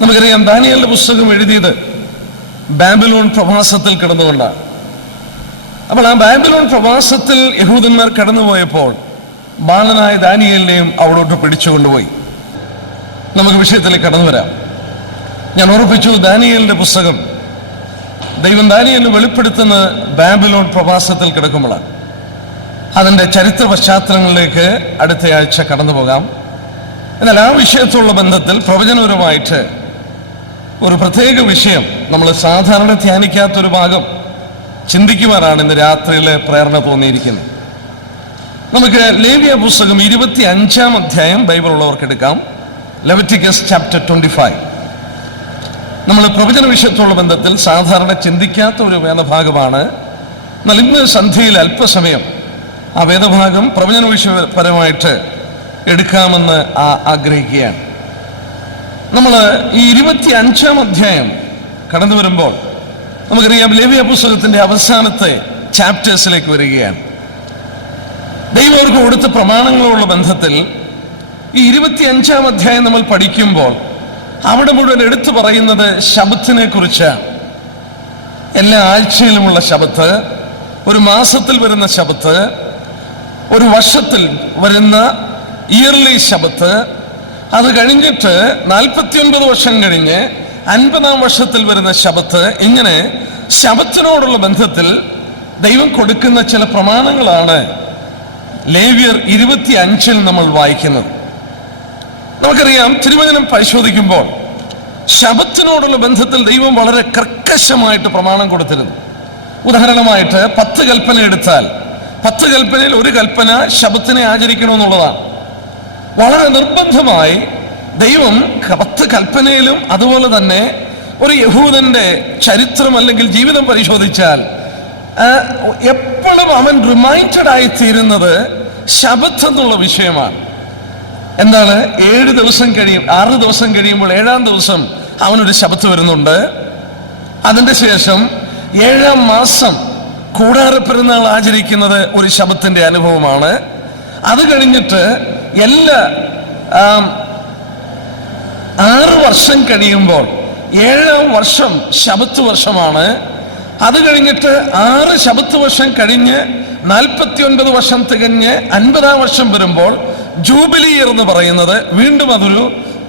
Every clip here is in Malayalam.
നമുക്കറിയാം ദാനിയേലിന്റെ പുസ്തകം എഴുതിയത് ബാബിലോൺ പ്രവാസത്തിൽ കിടന്നുകൊണ്ടാണ്. അപ്പോൾ ആ ബാബിലോൺ പ്രവാസത്തിൽ യഹൂദന്മാർ കടന്നുപോയപ്പോൾ ബാലനായ ദാനിയേലിനെയും അവിടോട്ട് പിടിച്ചുകൊണ്ടുപോയി. നമുക്ക് വിഷയത്തിലേക്ക് കടന്നു വരാം. ഞാൻ ഉറപ്പിച്ചു, ദാനിയേലിന്റെ പുസ്തകം ദൈവം ദാനിയേലിന് വെളിപ്പെടുത്തുന്ന ബാബിലോൺ പ്രവാസത്തിൽ കിടക്കുമ്പോഴാണ്. അതിൻ്റെ ചരിത്ര പശ്ചാത്തലങ്ങളിലേക്ക് അടുത്തയാഴ്ച കടന്നു പോകാം. എന്നാൽ ആ വിഷയത്തോടുള്ള ബന്ധത്തിൽ പ്രവചനപരമായിട്ട് ഒരു പ്രത്യേക വിഷയം നമ്മൾ സാധാരണ ധ്യാനിക്കാത്തൊരു ഭാഗം ചിന്തിക്കുവാനാണ് ഇന്ന് രാത്രിയിലെ പ്രേരണ തോന്നിയിരിക്കുന്നത്. നമുക്ക് ലേവ്യ പുസ്തകം 25-ാം അധ്യായം ബൈബിൾ ഉള്ളവർക്ക് എടുക്കാം. Leviticus chapter 25. നമ്മൾ പ്രവചന വിഷയത്തോടുള്ള ബന്ധത്തിൽ സാധാരണ ചിന്തിക്കാത്ത ഒരു വേദഭാഗമാണ്. എന്നാൽ ഇന്ന് സന്ധ്യയിൽ അല്പസമയം ആ വേദഭാഗം പ്രവചന വിഷയപരമായിട്ട് എടുക്കാമെന്ന് ആഗ്രഹിക്കുകയാണ്. നമ്മൾ ഈ 25-ാം അധ്യായം കടന്നു വരുമ്പോൾ നമുക്കറിയാം, ലേവ്യ പുസ്തകത്തിന്റെ അവസാനത്തെ ചാപ്റ്റേഴ്സിലേക്ക് വരികയാണ്. ദൈവം അവർക്ക് കൊടുത്ത പ്രമാണങ്ങളോടുള്ള ബന്ധത്തിൽ ഈ 25-ാം അധ്യായം നമ്മൾ പഠിക്കുമ്പോൾ അവിടെ മുഴുവൻ എടുത്തു പറയുന്നത് ശബത്തിനെ കുറിച്ചാണ്. എല്ലാ ആഴ്ചയിലുമുള്ള ശബത്ത്, ഒരു മാസത്തിൽ വരുന്ന ശബത്ത്, ഒരു വർഷത്തിൽ വരുന്ന ഇയർലി ശബത്ത്, അത് കഴിഞ്ഞിട്ട് 49 വർഷം കഴിഞ്ഞ് 50-ാം വർഷത്തിൽ വരുന്ന ശബത്ത്. ഇങ്ങനെ ശബത്തിനോടുള്ള ബന്ധത്തിൽ ദൈവം കൊടുക്കുന്ന ചില പ്രമാണങ്ങളാണ് ലേവ്യർ 25-ൽ നമ്മൾ വായിക്കുന്നത്. നമുക്കറിയാം, തിരുവചനം പരിശോധിക്കുമ്പോൾ ശബത്തിനോടുള്ള ബന്ധത്തിൽ ദൈവം വളരെ കർക്കശമായിട്ട് പ്രമാണം കൊടുത്തിരുന്നു. ഉദാഹരണമായിട്ട് 10 കൽപ്പന എടുത്താൽ 10 കൽപ്പനയിൽ ഒരു കൽപ്പന ശബത്തിനെ ആചരിക്കണമെന്നുള്ളതാണ്. വളരെ നിർബന്ധമായി ദൈവം 10 കൽപ്പനയിലും, അതുപോലെ തന്നെ ഒരു യഹൂദന്റെ ചരിത്രം അല്ലെങ്കിൽ ജീവിതം പരിശോധിച്ചാൽ എപ്പോഴും അവൻ റിമൈൻഡഡ് ആയിത്തീരുന്നത് ശബത്ത് എന്നുള്ള വിഷയമാണ്. എന്താണ്? 6 ദിവസം കഴിയും, 6 ദിവസം കഴിയുമ്പോൾ 7-ാം ദിവസം അവനൊരു ശബത്ത് വരുന്നുണ്ട്. അതിൻ്റെ ശേഷം 7-ാം മാസം കൂടാരപ്പെരുന്നാൾ ആചരിക്കുന്നത് ഒരു ശബത്തിന്റെ അനുഭവമാണ്. അത് കഴിഞ്ഞിട്ട് എല്ലാ 6 വർഷം കഴിയുമ്പോൾ 7-ാം വർഷം ശബത്ത് വർഷമാണ്. അത് കഴിഞ്ഞിട്ട് 6 ശബത്ത് വർഷം കഴിഞ്ഞ് 49 വർഷം തികഞ്ഞ് 50-ാം വർഷം വരുമ്പോൾ ജൂബിലി ഇയർ എന്ന് പറയുന്നത് വീണ്ടും അതൊരു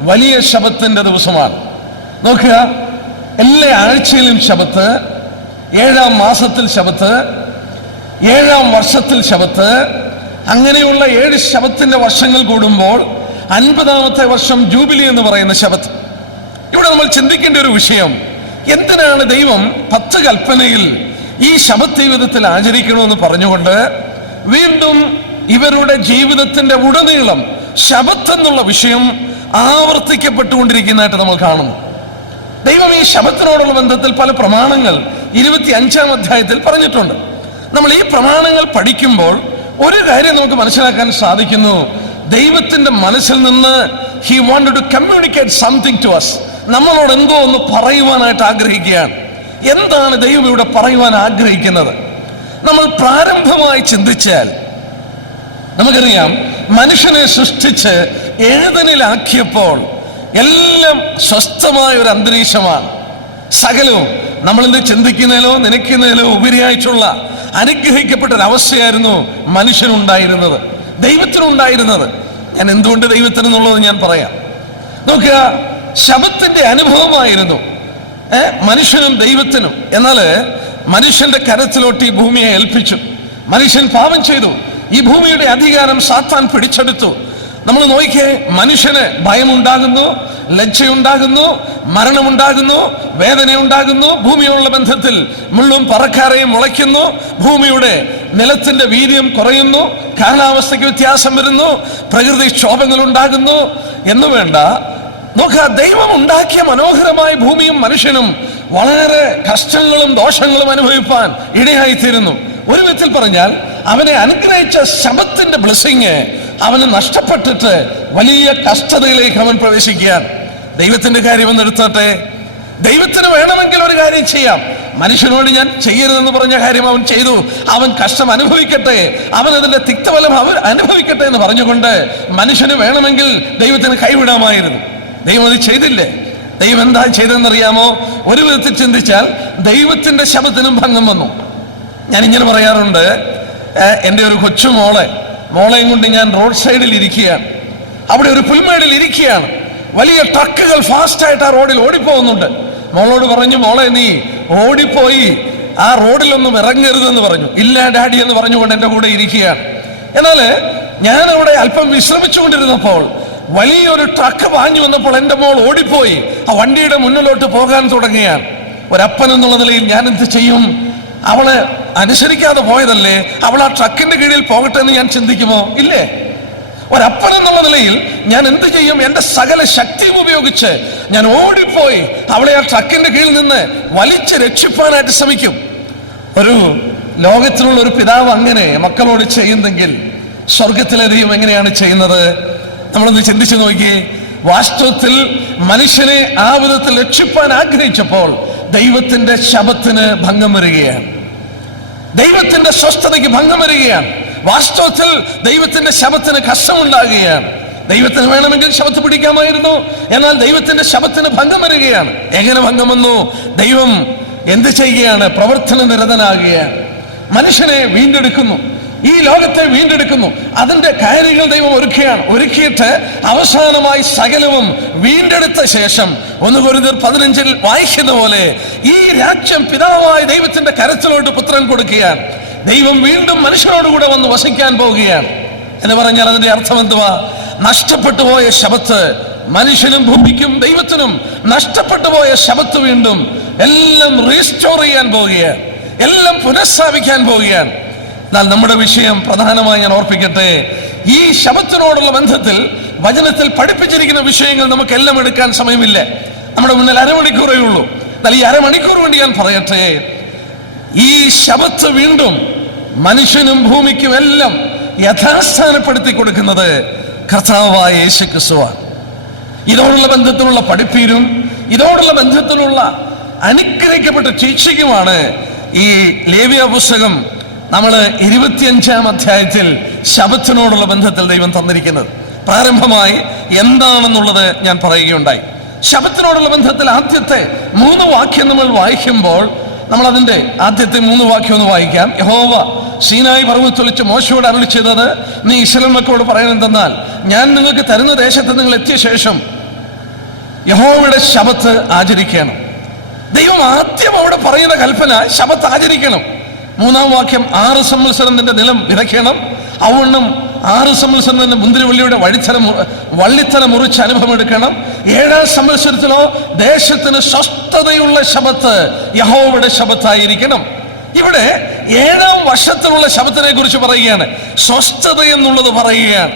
വലിയ ശബത്തിന്റെ ദിവസമാണ്. നോക്കുക, എല്ലാ ആഴ്ചയിലും ശബത്ത്, 7-ാം മാസത്തിൽ ശബത്ത്, 7-ാം വർഷത്തിൽ ശബത്ത്, അങ്ങനെയുള്ള 7 ശബത്തിന്റെ വർഷങ്ങൾ കൂടുമ്പോൾ 50-ാമത്തെ വർഷം ജൂബിലി എന്ന് പറയുന്ന ശബത്ത്. ഇവിടെ നമ്മൾ ചിന്തിക്കേണ്ട ഒരു വിഷയം, എന്തിനാണ് ദൈവം 10 കൽപ്പനയിൽ ഈ ശബത്ത് ജീവിതത്തിൽ ആചരിക്കണമെന്ന് പറഞ്ഞുകൊണ്ട് വീണ്ടും ഇവരുടെ ജീവിതത്തിന്റെ ഉടനീളം ശബത്ത് എന്നുള്ള വിഷയം ആവർത്തിക്കപ്പെട്ടുകൊണ്ടിരിക്കുന്നതായിട്ട് നമ്മൾ കാണുന്നു. ദൈവം ഈ ശബത്തിനോടുള്ള ബന്ധത്തിൽ പല പ്രമാണങ്ങൾ 25-ാം അധ്യായത്തിൽ പറഞ്ഞിട്ടുണ്ട്. നമ്മൾ ഈ പ്രമാണങ്ങൾ പഠിക്കുമ്പോൾ ഒരു കാര്യം നമുക്ക് മനസ്സിലാക്കാൻ സാധിക്കുന്നു. ദൈവത്തിന്റെ മനസ്സിൽ നിന്ന് he wanted to communicate something to us. നമ്മളോട് എന്തോ ഒന്ന് പറയുവാനായിട്ട് ആഗ്രഹിക്കുകയാണ്. എന്താണ് ദൈവം ഇവിടെ പറയുവാൻ ആഗ്രഹിക്കുന്നത്? നമ്മൾ പ്രാരംഭമായി ചിന്തിച്ചാൽ നമുക്കറിയാം, മനുഷ്യനെ സൃഷ്ടിച്ച് ഏദനിലാക്കിയപ്പോൾ എല്ലാം സ്വസ്ഥമായ ഒരു അന്തരീക്ഷമാണ്. സകലവും നമ്മളിന്ന് ചിന്തിക്കുന്നതിലോ നനയ്ക്കുന്നതിലോ ഉപരിയായിട്ടുള്ള അനുഗ്രഹിക്കപ്പെട്ട ഒരവസ്ഥയായിരുന്നു മനുഷ്യനുണ്ടായിരുന്നത്, ദൈവത്തിനുണ്ടായിരുന്നത്. ഞാൻ എന്തുകൊണ്ട് ദൈവത്തിനെന്നുള്ളത് ഞാൻ പറയാം. നോക്കുക, ശബത്തിന്റെ അനുഭവമായിരുന്നു മനുഷ്യനും ദൈവത്തിനും. എന്നാൽ മനുഷ്യന്റെ കരത്തിലോട്ട് ഈ ഭൂമിയെ ഏൽപ്പിച്ചു. മനുഷ്യൻ പാപം ചെയ്തു. ഈ ഭൂമിയുടെ അധികാരം സാത്താൻ പിടിച്ചെടുത്തു. നമ്മൾ നോക്കിയേ, മനുഷ്യന് ഭയമുണ്ടാകുന്നു, ലജ്ജയുണ്ടാകുന്നു, മരണമുണ്ടാകുന്നു, വേദനയുണ്ടാകുന്നു, ഭൂമിയോടുള്ള ബന്ധത്തിൽ മുള്ളും പറക്കാരയും മുളയ്ക്കുന്നു, ഭൂമിയുടെ നിലത്തിന്റെ വീര്യം കുറയുന്നു, കാലാവസ്ഥയ്ക്ക് വ്യത്യാസം വരുന്നു, പ്രകൃതിക്ഷോഭങ്ങൾ ഉണ്ടാകുന്നു എന്ന് വേണ്ട. നോക്കുക, ദൈവം ഉണ്ടാക്കിയ മനോഹരമായ ഭൂമിയും മനുഷ്യനും വളരെ കഷ്ടങ്ങളും ദോഷങ്ങളും അനുഭവിപ്പാൻ ഇടയായിത്തീരുന്നു. ഒരു വിധത്തിൽ പറഞ്ഞാൽ അവനെ അനുഗ്രഹിച്ച ശബത്തിന്റെ ബ്ലെസ്സിങ് അവന് നഷ്ടപ്പെട്ടിട്ട് വലിയ കഷ്ടതയിലേക്ക് അവൻ പ്രവേശിക്കുകയാണ്. ദൈവത്തിന്റെ കാര്യം എടുത്തോട്ടെ, ദൈവത്തിന് വേണമെങ്കിൽ ഒരു കാര്യം ചെയ്യാം. മനുഷ്യനോട് ഞാൻ ചെയ്യരുതെന്ന് പറഞ്ഞ കാര്യം അവൻ ചെയ്തു. അവൻ കഷ്ടം അനുഭവിക്കട്ടെ, അവൻ അതിന്റെ തിക്തഫലം അവൻ അനുഭവിക്കട്ടെ എന്ന് പറഞ്ഞുകൊണ്ട് മനുഷ്യന് വേണമെങ്കിൽ ദൈവത്തിന് കൈവിടാമായിരുന്നു. ദൈവം അത് ചെയ്തില്ലേ? ദൈവം എന്താ ചെയ്തതെന്നറിയാമോ? ഒരു വിധത്തിൽ ചിന്തിച്ചാൽ ദൈവത്തിന്റെ ശബത്തിനും ഭംഗം വന്നു. ഞാനിങ്ങനെ പറയാറുണ്ട്, എൻ്റെ ഒരു മോളെയും കൊണ്ട് ഞാൻ റോഡ് സൈഡിൽ ഇരിക്കുകയാണ്. അവിടെ ഒരു പുൽമേടിൽ ഇരിക്കുകയാണ്. വലിയ ട്രക്കുകൾ ഫാസ്റ്റായിട്ട് ആ റോഡിൽ ഓടിപ്പോകുന്നുണ്ട്. മോളോട് പറഞ്ഞു, മോളെ നീ ഓടിപ്പോയി ആ റോഡിലൊന്നും ഇറങ്ങരുതെന്ന് പറഞ്ഞു. ഇല്ല ഡാഡി എന്ന് പറഞ്ഞുകൊണ്ട് എൻ്റെ കൂടെ ഇരിക്കുകയാണ്. എന്നാൽ ഞാൻ അവിടെ അല്പം വിശ്രമിച്ചുകൊണ്ടിരുന്നപ്പോൾ വലിയൊരു ട്രക്ക് പാഞ്ഞു വന്നപ്പോൾ എൻ്റെ മോൾ ഓടിപ്പോയി ആ വണ്ടിയുടെ മുന്നിലോട്ട് പോകാൻ തുടങ്ങുകയാണ്. ഒരപ്പൻ എന്നുള്ള നിലയിൽ ഞാൻ എന്ത് ചെയ്യും? അവള് അനുസരിക്കാതെ പോയതല്ലേ, അവൾ ആ ട്രക്കിന്റെ കീഴിൽ പോകട്ടെ എന്ന് ഞാൻ ചിന്തിക്കുമോ? ഇല്ലേ. ഒരപ്പൻ എന്നുള്ള നിലയിൽ ഞാൻ എന്ത് ചെയ്യും? എൻ്റെ സകല ശക്തിയും ഉപയോഗിച്ച് ഞാൻ ഓടിപ്പോയി അവളെ ആ ട്രക്കിന്റെ കീഴിൽ നിന്ന് വലിച്ച് രക്ഷിപ്പാനായിട്ട് ശ്രമിക്കും. ഒരു ലോകത്തിലുള്ള ഒരു പിതാവ് അങ്ങനെ മക്കളോട് ചെയ്യുന്നെങ്കിൽ സ്വർഗത്തിലെ ദൈവം എങ്ങനെയാണ് ചെയ്യുന്നത്? നമ്മളൊന്ന് ചിന്തിച്ചു നോക്കിയേ. വാസ്തവത്തിൽ മനുഷ്യനെ ആ വിധത്തിൽ രക്ഷിപ്പാൻ ആഗ്രഹിച്ചപ്പോൾ ദൈവത്തിന്റെ ശബത്തിന് ഭംഗം വരികയാണ്. ദൈവത്തിന്റെ സ്വസ്ഥതയ്ക്ക് ഭംഗം വരികയാണ്. വാസ്തവത്തിൽ ദൈവത്തിന്റെ ശബത്തിന് കഷ്ടമുണ്ടാകുകയാണ്. ദൈവത്തിന് വേണമെങ്കിൽ ശബത്ത് പിടിക്കാമായിരുന്നു, എന്നാൽ ദൈവത്തിന്റെ ശബത്തിന് ഭംഗം വരികയാണ്. എങ്ങനെ ഭംഗം വന്നു? ദൈവം എന്ത് ചെയ്യുകയാണ്? പ്രവർത്തന നിരതനാകുകയാണ്. മനുഷ്യനെ വീണ്ടെടുക്കുന്നു, ഈ ലോകത്തെ വീണ്ടെടുക്കുന്നു. അതിന്റെ കാര്യങ്ങൾ ദൈവം ഒരുക്കിയിട്ട് അവസാനമായി സകലവും വീണ്ടെടുത്ത ശേഷം 1 കൊരിന്ത്യർ 15 വായിക്കുന്ന പോലെ ഈ രാജ്യം പിതാവായ ദൈവത്തിന്റെ കരത്തിലോട്ട് പുത്രൻ കൊടുക്കുകയാണ്. ദൈവം വീണ്ടും മനുഷ്യനോടുകൂടെ വന്ന് വസിക്കാൻ പോവുകയാണ് എന്ന് പറഞ്ഞാൽ അതിന്റെ അർത്ഥം എന്തുവാ? നഷ്ടപ്പെട്ടു പോയ ശബത്ത് മനുഷ്യനും ഭൂമിക്കും ദൈവത്തിനും നഷ്ടപ്പെട്ടു പോയ ശബത്ത് വീണ്ടും എല്ലാം റീസ്റ്റോർ ചെയ്യാൻ പോവുകയാണ്, എല്ലാം പുനഃസ്ഥാപിക്കാൻ പോവുകയാണ്. എന്നാൽ നമ്മുടെ വിഷയം പ്രധാനമായി ഞാൻ ഓർപ്പിക്കട്ടെ, ഈ ശബത്തിനോടുള്ള ബന്ധത്തിൽ വചനത്തിൽ പഠിപ്പിച്ചിരിക്കുന്ന വിഷയങ്ങൾ നമുക്കെല്ലാം എടുക്കാൻ സമയമില്ല. നമ്മുടെ മുന്നിൽ അരമണിക്കൂറേ ഉള്ളൂ. എന്നാൽ ഈ അരമണിക്കൂർ വേണ്ടി ഞാൻ പറയട്ടെ, ഈ ശബത്ത് വീണ്ടും മനുഷ്യനും ഭൂമിക്കും എല്ലാം യഥാസ്ഥാനപ്പെടുത്തി കൊടുക്കുന്നത് കർത്താവായ യേശു ക്രിസ്തുവാണ്. ഇതോടുള്ള ബന്ധത്തിലുള്ള പഠിപ്പീരും ഇതോടുള്ള ബന്ധത്തിലുള്ള അനുഗ്രഹിക്കപ്പെട്ട ടീച്ചിങ്ങുമാണ് ഈ ലേവ്യ പുസ്തകം നമ്മൾ 25-ാം അധ്യായത്തിൽ ശബത്തിനോടുള്ള ബന്ധത്തിൽ ദൈവം തന്നിരിക്കുന്നത്. പ്രാരംഭമായി എന്താണെന്നുള്ളത് ഞാൻ പറയുകയുണ്ടായി. ശബത്തിനോടുള്ള ബന്ധത്തിൽ ആദ്യത്തെ 3 വാക്യം നമ്മൾ വായിക്കുമ്പോൾ നമ്മൾ അതിന്റെ ആദ്യത്തെ 3 വാക്യം ഒന്ന് വായിക്കാം. യഹോവ സീനായി പർവ്വതത്തിൽ വെച്ച് മോശയോട് അരുളി ചെയ്തത് നീ ഇസ്രായേൽ മക്കളോട് പറയുന്നതെന്നാൽ, ഞാൻ നിങ്ങൾക്ക് തരുന്ന ദേശത്ത് നിങ്ങൾ എത്തിയ ശേഷം യഹോവയുടെ ശബത്ത് ആചരിക്കണം. ദൈവം ആദ്യം അവിടെ പറയുന്ന കൽപ്പന ശബത്ത് ആചരിക്കണം. 3-ാം വാക്യം 6 സംവത്സരം നിന്റെ നിലം വിതയ്ക്കണം, അവണ്ണം 6 സംവത്സരം നിന്റെ മുന്തിരിവള്ളിയുടെ വള്ളിത്തല മുറിച്ച് അനുഭവം എടുക്കണം. 7-ാം സംവത്സരത്തിലോ ദേശത്തിന് സ്വസ്ഥതയുള്ള ശബത്ത് യഹോവയുടെ ശബത്തായിരിക്കണം. ഇവിടെ 7-ാം വർഷത്തിലുള്ള ശബത്തിനെ കുറിച്ച് പറയുകയാണ്, സ്വസ്ഥത എന്നുള്ളത് പറയുകയാണ്.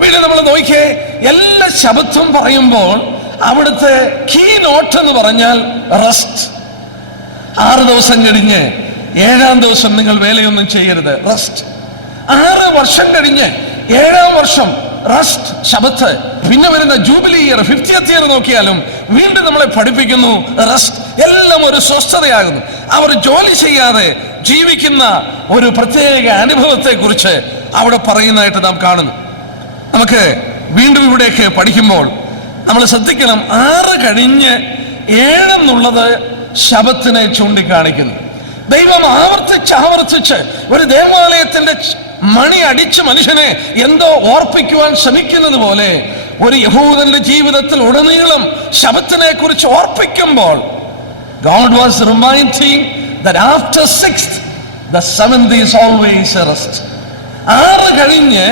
വീണ്ടും നമ്മൾ നോക്കിയേ, എല്ലാ ശബത്തും പറയുമ്പോൾ അവിടുത്തെ കീ നോട്ട് എന്ന് പറഞ്ഞാൽ റെസ്റ്റ്. 6 ദിവസം കഴിഞ്ഞ് 7-ാം ദിവസം നിങ്ങൾ വേലയൊന്നും ചെയ്യരുത്, റെസ്റ്റ്. 6 വർഷം കഴിഞ്ഞ് 7-ാം വർഷം റെസ്റ്റ്, ശബത്ത്. പിന്നെ വരുന്ന ജൂബിലി ഇയർ, 50th ഇയർ നോക്കിയാലും വീണ്ടും നമ്മളെ പഠിപ്പിക്കുന്നു റെസ്റ്റ്. എല്ലാം ഒരു സ്വസ്ഥതയാകുന്നു. അവർ ജോലി ചെയ്യാതെ ജീവിക്കുന്ന ഒരു പ്രത്യേക അനുഭവത്തെ കുറിച്ച് അവിടെ പറയുന്നതായിട്ട് നാം കാണുന്നു. നമുക്ക് വീണ്ടും ഇവിടേക്ക് പഠിക്കുമ്പോൾ നമ്മൾ ശ്രദ്ധിക്കണം, 6 കഴിഞ്ഞ് 7 എന്നുള്ളത് ശബത്തിനെ ചൂണ്ടിക്കാണിക്കുന്നു. ദൈവം ആവർത്തിച്ച് ഒരു ദേവാലയത്തിന്റെ മണി അടിച്ച് മനുഷ്യനെ എന്തോ ഓർപ്പിക്കുവാൻ ശ്രമിക്കുന്നത് പോലെ ഒരു യഹൂദന്റെ ജീവിതത്തിൽ ഉടനീളം ശബത്തിനെ കുറിച്ച് ഓർപ്പിക്കുമ്പോൾ God was reminding that after 6th the 7th is always a rest. 6 കഴിഞ്ഞ്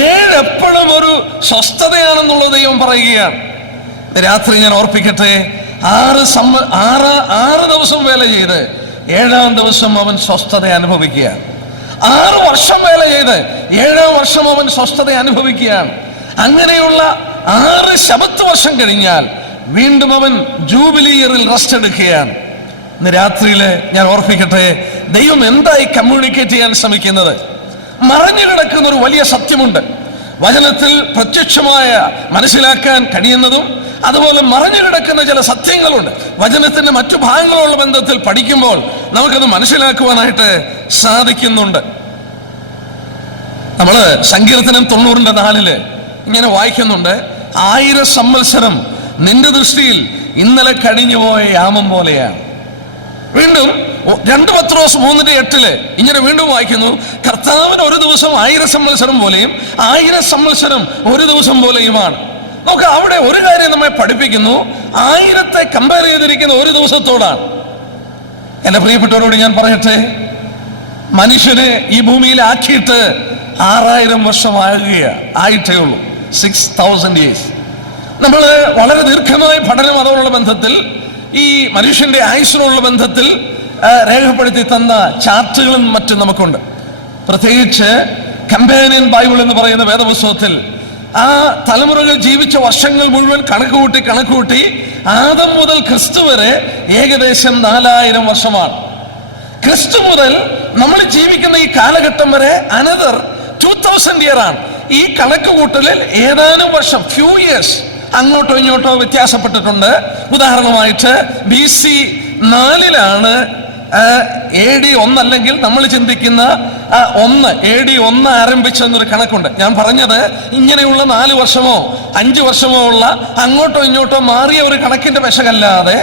7 എപ്പോഴും ഒരു സ്വസ്ഥതയാണെന്നുള്ളത് ദൈവം പറയുകയാണ്. രാത്രി ഞാൻ ഓർപ്പിക്കട്ടെ, 6 ദിവസം വേല ചെയ്ത് 7-ാം ദിവസം അവൻ സ്വസ്ഥത അനുഭവിക്കുകയാണ്. 6 വർഷം വേല ചെയ്ത് 7-ാം വർഷം അവൻ സ്വസ്ഥത അനുഭവിക്കുകയാണ്. അങ്ങനെയുള്ള 6 ശബത്ത് വർഷം കഴിഞ്ഞാൽ വീണ്ടും അവൻ ജൂബിലി ഇയറിൽ റെസ്റ്റ് എടുക്കുകയാണ്. ഇന്ന് രാത്രിയിൽ ഞാൻ ഓർപ്പിക്കട്ടെ, ദൈവം എന്തായി കമ്മ്യൂണിക്കേറ്റ് ചെയ്യാൻ ശ്രമിക്കുന്നത്? മറഞ്ഞു കിടക്കുന്ന ഒരു വലിയ സത്യമുണ്ട്. വചനത്തിൽ പ്രത്യക്ഷമായ മനസ്സിലാക്കാൻ കഴിയുന്നതും അതുപോലെ മറഞ്ഞു കിടക്കുന്ന ചില സത്യങ്ങളുണ്ട്. വചനത്തിന്റെ മറ്റു ഭാഗങ്ങളുള്ള ബന്ധത്തിൽ പഠിക്കുമ്പോൾ നമുക്കത് മനസ്സിലാക്കുവാനായിട്ട് സാധിക്കുന്നുണ്ട്. നമ്മള് സങ്കീർത്തനം 90-ന്റെ 4 ഇങ്ങനെ വായിക്കുന്നുണ്ട്, 1000 സംവത്സരം നിന്റെ ദൃഷ്ടിയിൽ ഇന്നലെ കഴിഞ്ഞുപോയ യാമം പോലെയാണ്. വീണ്ടും 2 പത്രോസ് 3:8 ഇങ്ങനെ വീണ്ടും വായിക്കുന്നു, കർത്താവിന് ഒരു ദിവസം 1000 സംവത്സരം പോലെയും 1000 സംവത്സരം ഒരു ദിവസം പോലെയുമാണ്. നമുക്ക് അവിടെ ഒരു കാര്യം നമ്മെ പഠിപ്പിക്കുന്നു, 1000 കമ്പയർ ചെയ്തിരിക്കുന്ന ഒരു ദിവസത്തോടാണ്. എന്റെ പ്രിയപ്പെട്ടവരോട് ഞാൻ പറയട്ടെ, മനുഷ്യനെ ഈ ഭൂമിയിൽ ആക്കിയിട്ട് 6000 വർഷം ആയിട്ടേ ഉള്ളൂ. 6000 years. നമ്മൾ വളരെ ദീർഘമായ പഠനം അതോടുള്ള ബന്ധത്തിൽ, ഈ മനുഷ്യന്റെ ആയുസ്സിനുള്ള ബന്ധത്തിൽ രേഖപ്പെടുത്തി തന്ന ചാർട്ടുകളും മറ്റും നമുക്കുണ്ട്. പ്രത്യേകിച്ച് കമ്പാനിയൻ ബൈബിൾ എന്ന് പറയുന്ന വേദപുസ്തകത്തിൽ ആ തലമുറകൾ ജീവിച്ച വർഷങ്ങൾ മുഴുവൻ കണക്കുകൂട്ടി ആദം മുതൽ ക്രിസ്തു വരെ ഏകദേശം 4000 വർഷമാണ്. ക്രിസ്തു മുതൽ നമ്മൾ ജീവിക്കുന്ന ഈ കാലഘട്ടം വരെ അനദർ 2000 year ആണ്. ഈ കണക്കുകൂട്ടലിൽ ഏതാനും വർഷം, ഫ്യൂ ഇയേഴ്സ് അങ്ങോട്ടോ ഇങ്ങോട്ടോ വ്യത്യാസപ്പെട്ടിട്ടുണ്ട്. ഉദാഹരണമായിട്ട് BC 4 AD 1 അല്ലെങ്കിൽ നമ്മൾ ചിന്തിക്കുന്ന 1 AD 1 ആരംഭിച്ചെന്നൊരു കണക്കുണ്ട്. ഞാൻ പറഞ്ഞത് ഇങ്ങനെയുള്ള 4 വർഷമോ 5 വർഷമോ ഉള്ള അങ്ങോട്ടോ ഇങ്ങോട്ടോ മാറിയ ഒരു കണക്കിന്റെ പെശകല്ലാതെ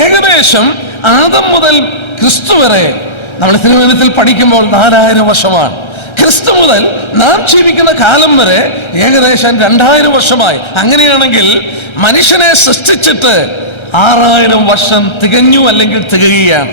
ഏകദേശം ആദം മുതൽ ക്രിസ്തു വരെ നമ്മൾ തിരുവചനത്തിൽ പഠിക്കുമ്പോൾ 4000 വർഷമാണ്. ക്രിസ്തു മുതൽ നാം ജീവിക്കുന്ന കാലം വരെ ഏകദേശം 2000 വർഷമായി. അങ്ങനെയാണെങ്കിൽ മനുഷ്യനെ സൃഷ്ടിച്ചിട്ട് 6000 വർഷം തികഞ്ഞു അല്ലെങ്കിൽ തികയുകയാണ്.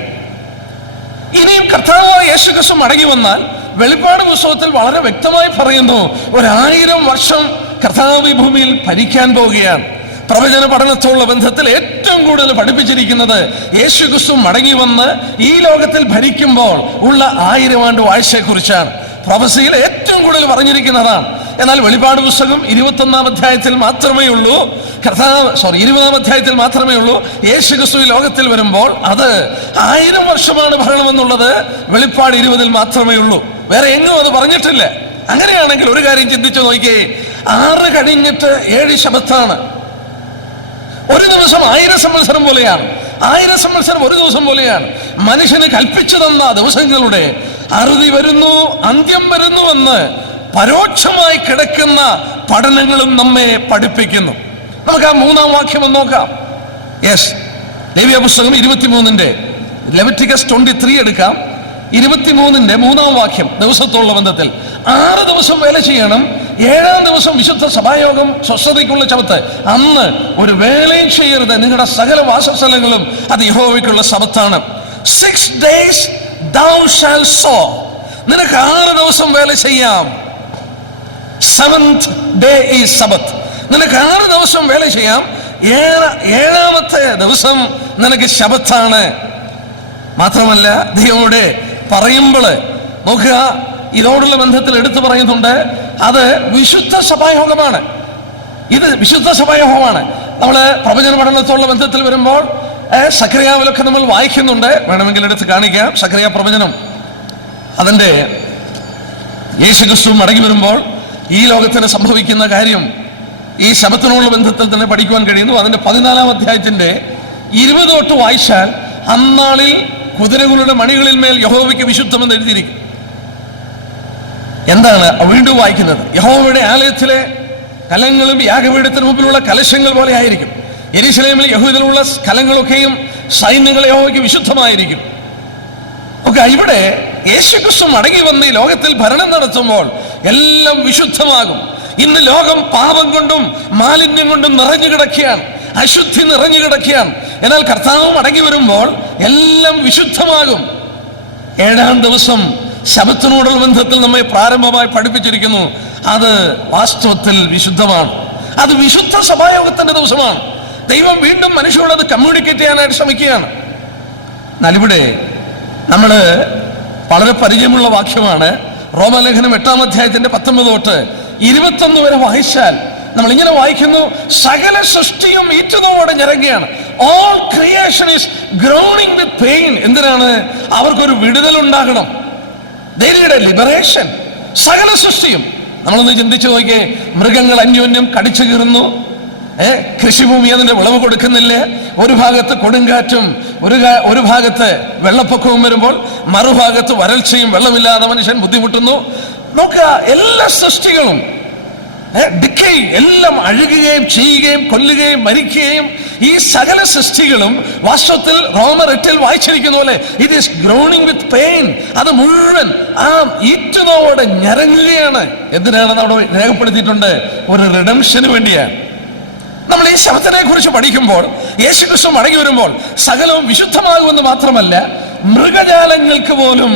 ഇനിയും കർത്താവായ യേശു ക്രിസ്തു മടങ്ങി വന്നാൽ വെളിപ്പാട് പുസ്തകത്തിൽ വളരെ വ്യക്തമായി പറയുന്നു, 1000 വർഷം കർത്താവ് ഈ ഭൂമിയിൽ ഭരിക്കാൻ പോവുകയാണ്. പ്രവചന പഠനത്തോടുള്ള ബന്ധത്തിൽ ഏറ്റവും കൂടുതൽ പഠിപ്പിച്ചിരിക്കുന്നത് യേശു ക്രിസ്തു മടങ്ങി വന്ന് ഈ ലോകത്തിൽ ഭരിക്കുമ്പോൾ ഉള്ള 1000 ആണ്ട് വാഴ്ചയെക്കുറിച്ചാണ്. പ്രൊഫസിയിൽ ഏറ്റവും കൂടുതൽ പറഞ്ഞിരിക്കുന്നതാണ്. എന്നാൽ വെളിപ്പാട് പുസ്തകം 21-ാം അധ്യായത്തിൽ മാത്രമേ ഉള്ളൂ 20-ാം അധ്യായത്തിൽ മാത്രമേ ഉള്ളൂ യേശു ക്രിസ്തു ഈ ലോകത്തിൽ വരുമ്പോൾ അത് 1000 വർഷമാണ് ഭരണമെന്നുള്ളത് വെളിപ്പാട് 20-ൽ മാത്രമേ ഉള്ളൂ. വേറെ എങ്ങും അത് പറഞ്ഞിട്ടില്ല. അങ്ങനെയാണെങ്കിൽ ഒരു കാര്യം ചിന്തിച്ചു നോക്കിയേ, 6 കഴിഞ്ഞിട്ട് 7 ശബത്താണ്. ഒരു ദിവസം 1000 സംവത്സരം പോലെയാണ്. 1000 സംവത്സരം ഒരു ദിവസം പോലെയാണ്. മനുഷ്യന് കൽപ്പിച്ചു തന്ന ദിവസങ്ങളുടെ അറുതി വരുന്നു, അന്ത്യം വരുന്നു എന്ന് പരോക്ഷമായി കിടക്കുന്ന പഠനങ്ങളും നമ്മെ പഠിപ്പിക്കുന്നു. നമുക്ക് ആ 3-ാം വാക്യം ഒന്ന് നോക്കാം. യെസ്, ലേവ്യ പുസ്തകം 23-ന്റെ ലെവിറ്റിക്കസ് 23 എടുക്കാം. 23-ന്റെ 3-ാം വാക്യം ദിവസത്തോടുള്ള ബന്ധത്തിൽ 6 ദിവസം വേല ചെയ്യണം, 7-ാം ദിവസം വിശുദ്ധ സഭായോഗം സ്വസ്ഥതയ്ക്കുള്ള ശബത്ത്. അന്ന് ഒരു വേലയും ചെയ്യരുത്, നിങ്ങളുടെ സകല വാസസ്ഥലങ്ങളും അത് യഹോവയ്ക്കുള്ള ശബത്താണ്. 6 days thou shalt sow. നിനക്ക് 6 ദിവസം വേല ചെയ്യാം. 7th day is Sabbath. നിനക്ക് 6 ദിവസം വേല ചെയ്യാം. 7-ാമത്തെ ദിവസം നിനക്ക് ശബത്താണ്. മാത്രമല്ല ദൈവമോട് പറയുമ്പോൾ നോക്കുക, ഇതോടുള്ള ബന്ധത്തിൽ എടുത്തു പറയുന്നുണ്ട്, അത് വിശുദ്ധ സഭായോഗമാണ്. ഇത് വിശുദ്ധ സഭായോഗമാണ്. നമ്മൾ പ്രവചന പഠനത്തോടുള്ള ബന്ധത്തിൽ വരുമ്പോൾ സക്കറിയാവിലൊക്കെ നമ്മൾ വായിക്കുന്നുണ്ട്. വേണമെങ്കിൽ എടുത്ത് കാണിക്കാം. സക്കറിയ പ്രവചനം, അതിൻ്റെ യേശു ക്രിസ്തു മടങ്ങി വരുമ്പോൾ ഈ ലോകത്തിന് സംഭവിക്കുന്ന കാര്യം ഈ ശബത്തിനുള്ള ബന്ധത്തിൽ തന്നെ പഠിക്കുവാൻ കഴിയുന്നു. അതിൻ്റെ 14-ാം അധ്യായത്തിൻ്റെ 20 തൊട്ട് വായിച്ചാൽ, അന്നാളിൽ കുതിരകളുടെ മണികളിൽ മേൽ യഹോവയ്ക്ക് വിശുദ്ധമെന്ന് എഴുതിയിരിക്കും. എന്താണ് വീണ്ടും വായിക്കുന്നത്? യഹോവയുടെ ആലയത്തിലെ കലങ്ങളും യാഗപീഠത്തിന് മുമ്പിലുള്ള കലശങ്ങൾ പോലെ ആയിരിക്കും. യെരൂശലേമിൽ യഹൂദയിലുള്ള കലങ്ങളൊക്കെയും സൈന്യങ്ങളെ യഹോവയ്ക്ക് വിശുദ്ധമായിരിക്കും. ഒക്കെ ഇവിടെ യേശുക്രിസ്തു മടങ്ങി വന്ന് ഈ ലോകത്തിൽ ഭരണം നടത്തുമ്പോൾ എല്ലാം വിശുദ്ധമാകും. ഇന്ന് ലോകം പാപം കൊണ്ടും മാലിന്യം കൊണ്ടും നിറഞ്ഞു കിടക്കുകയാണ്, അശുദ്ധി നിറഞ്ഞു കിടക്കുകയാണ്. എന്നാൽ കർത്താവ് മടങ്ങി വരുമ്പോൾ എല്ലാം വിശുദ്ധമാകും. 7-ാം ദിവസം ശബത്തിനോടുള്ള ബന്ധത്തിൽ നമ്മെ പ്രാരംഭമായി പഠിപ്പിച്ചിരിക്കുന്നു. അത് വാസ്തവത്തിൽ വിശുദ്ധമാണ്. അത് വിശുദ്ധ സഭായോഗത്തിന്റെ ദിവസമാണ്. ദൈവം വീണ്ടും മനുഷ്യരോട് അത് കമ്മ്യൂണിക്കേറ്റ് ചെയ്യാനായിട്ട് ശ്രമിക്കുകയാണ്. എന്നാൽ ഇവിടെ നമ്മൾ വളരെ പരിചയമുള്ള വാക്യമാണ്. റോമലേഖനം 8-ാം അധ്യായത്തിന്റെ 19 തൊട്ട് 21 വരെ വായിച്ചാൽ നമ്മൾ ഇങ്ങനെ വായിക്കുന്നു, സകല സൃഷ്ടിയും ഈറ്റുന്നതോടെ ഞരങ്ങുകയാണ്. All creation is groaning with pain. എന്തിനാണ്? അവർക്കൊരു വിടുതൽ ഉണ്ടാകണം. They need a liberation. സകല സൃഷ്ടിയും നമ്മളൊന്ന് ചിന്തിച്ചു നോക്കിയേ. മൃഗങ്ങൾ അന്യോന്യം കടിച്ചു കീറുന്നു. കൃഷിഭൂമി അതിന്റെ വിളവ് കൊടുക്കുന്നില്ല. ഒരു ഭാഗത്ത് കൊടുങ്കാറ്റും ഒരു ഭാഗത്ത് വെള്ളപ്പൊക്കവും വരുമ്പോൾ മറുഭാഗത്ത് വരൾച്ചയും വെള്ളമില്ലാതെ മനുഷ്യൻ ബുദ്ധിമുട്ടുന്നു. നോക്കുക, എല്ലാ സൃഷ്ടികളും ഡിക്കേ, എല്ലാം അഴുകുകയും ചെയ്യുകയും കൊല്ലുകയും മരിക്കുകയും ഈ സകല സൃഷ്ടികളും വാസ്തവത്തിൽ റോമർ 8 വായിച്ചിരിക്കുന്ന പോലെ it is groaning with pain. അത് മുഴുവൻ ആ ഈറ്റുനോവോടെ ഞരങ്ങുകയാണ്. എന്തിനാണെന്ന് അവിടെ രേഖപ്പെടുത്തിയിട്ടുണ്ട്? ഒരു റിഡംഷന് വേണ്ടിയാണ്. നമ്മൾ ഈ ശബത്തിനെ കുറിച്ച് പഠിക്കുമ്പോൾ യേശുക്രിസ്തു മടങ്ങി വരുമ്പോൾ സകലവും വിശുദ്ധമാകുമെന്ന് മാത്രമല്ല, മൃഗജാലങ്ങൾക്ക് പോലും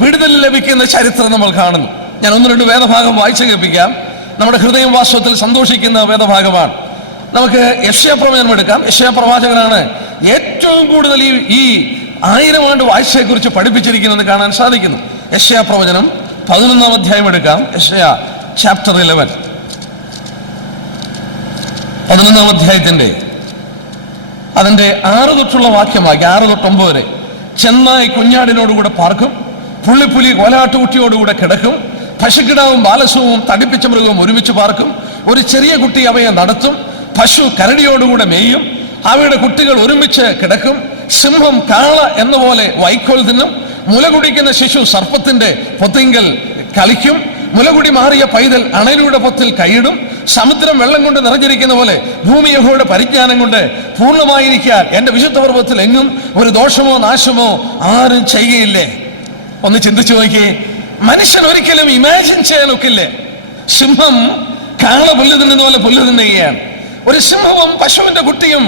വിടുതൽ ലഭിക്കുന്ന ചരിത്രം നമ്മൾ കാണുന്നു. ഞാൻ 1-2 വേദഭാഗം വായിച്ചു കേൾപ്പിക്കാം. നമ്മുടെ ഹൃദയം വാസ്തവത്തിൽ സന്തോഷിക്കുന്ന വേദഭാഗമാണ്. നമുക്ക് യെശയ്യാ പ്രവചനം എടുക്കാം. യെശയ്യാ പ്രവാചകനാണ് ഏറ്റവും കൂടുതൽ ഈ 1000 ആണ്ട് വാഴ്ചയെക്കുറിച്ച് പഠിപ്പിച്ചിരിക്കുന്നത് കാണാൻ സാധിക്കുന്നു. യെശയ്യാ പ്രവചനം 11-ാം അധ്യായം എടുക്കാം. യെശയ്യാ ചാപ്റ്റർ 11, 11-ാം അധ്യായത്തിന്റെ അതിന്റെ 6 തൊട്ടുള്ള വാക്യമാക്കി 6 തൊട്ട് 9 വരെ. ചെന്നായി കുഞ്ഞാടിനോടുകൂടെ പാർക്കും, പുള്ളിപ്പുലി കോലാട്ടുകുട്ടിയോടുകൂടെ കിടക്കും, പശുക്കിടാവും ബാലസവും തടിപ്പിച്ച മൃഗവും ഒരുമിച്ച് പാർക്കും, ഒരു ചെറിയ കുട്ടി അവയെ നടത്തും, പശു കരടിയോടുകൂടെ മേയും, അവയുടെ കുട്ടികൾ ഒരുമിച്ച് കിടക്കും, സിംഹം കാള എന്ന പോലെ വൈക്കോൽ തിന്നും, മുല കുടിക്കുന്ന ശിശു സർപ്പത്തിന്റെ പൊത്തിങ്കൽ കളിക്കും, മുലകുടി മാറിയ പൈതൽ അണലിയുടെ പൊത്തിൽ കൈയിടും, സമുദ്രം വെള്ളം കൊണ്ട് നിറഞ്ഞിരിക്കുന്ന പോലെ ഭൂമി യഹോവയുടെ പരിജ്ഞാനം കൊണ്ട് പൂർണ്ണമായിരിക്കാൻ എന്റെ വിശുദ്ധ പർവ്വതത്തിൽ എങ്ങും ഒരു ദോഷമോ നാശമോ ആരും ചെയ്യുകയില്ലേ. ഒന്ന് ചിന്തിച്ചു നോക്കിയേ, മനുഷ്യൻ ഒരിക്കലും ഇമാജിൻ ചെയ്യാനൊക്കില്ലേ. സിംഹം കാള പുല്ല് തിന്നുന്ന പോലെ പുല്ല് തിന്നുകയാണ്. ഒരു സിംഹവും പശുവിന്റെ കുട്ടിയും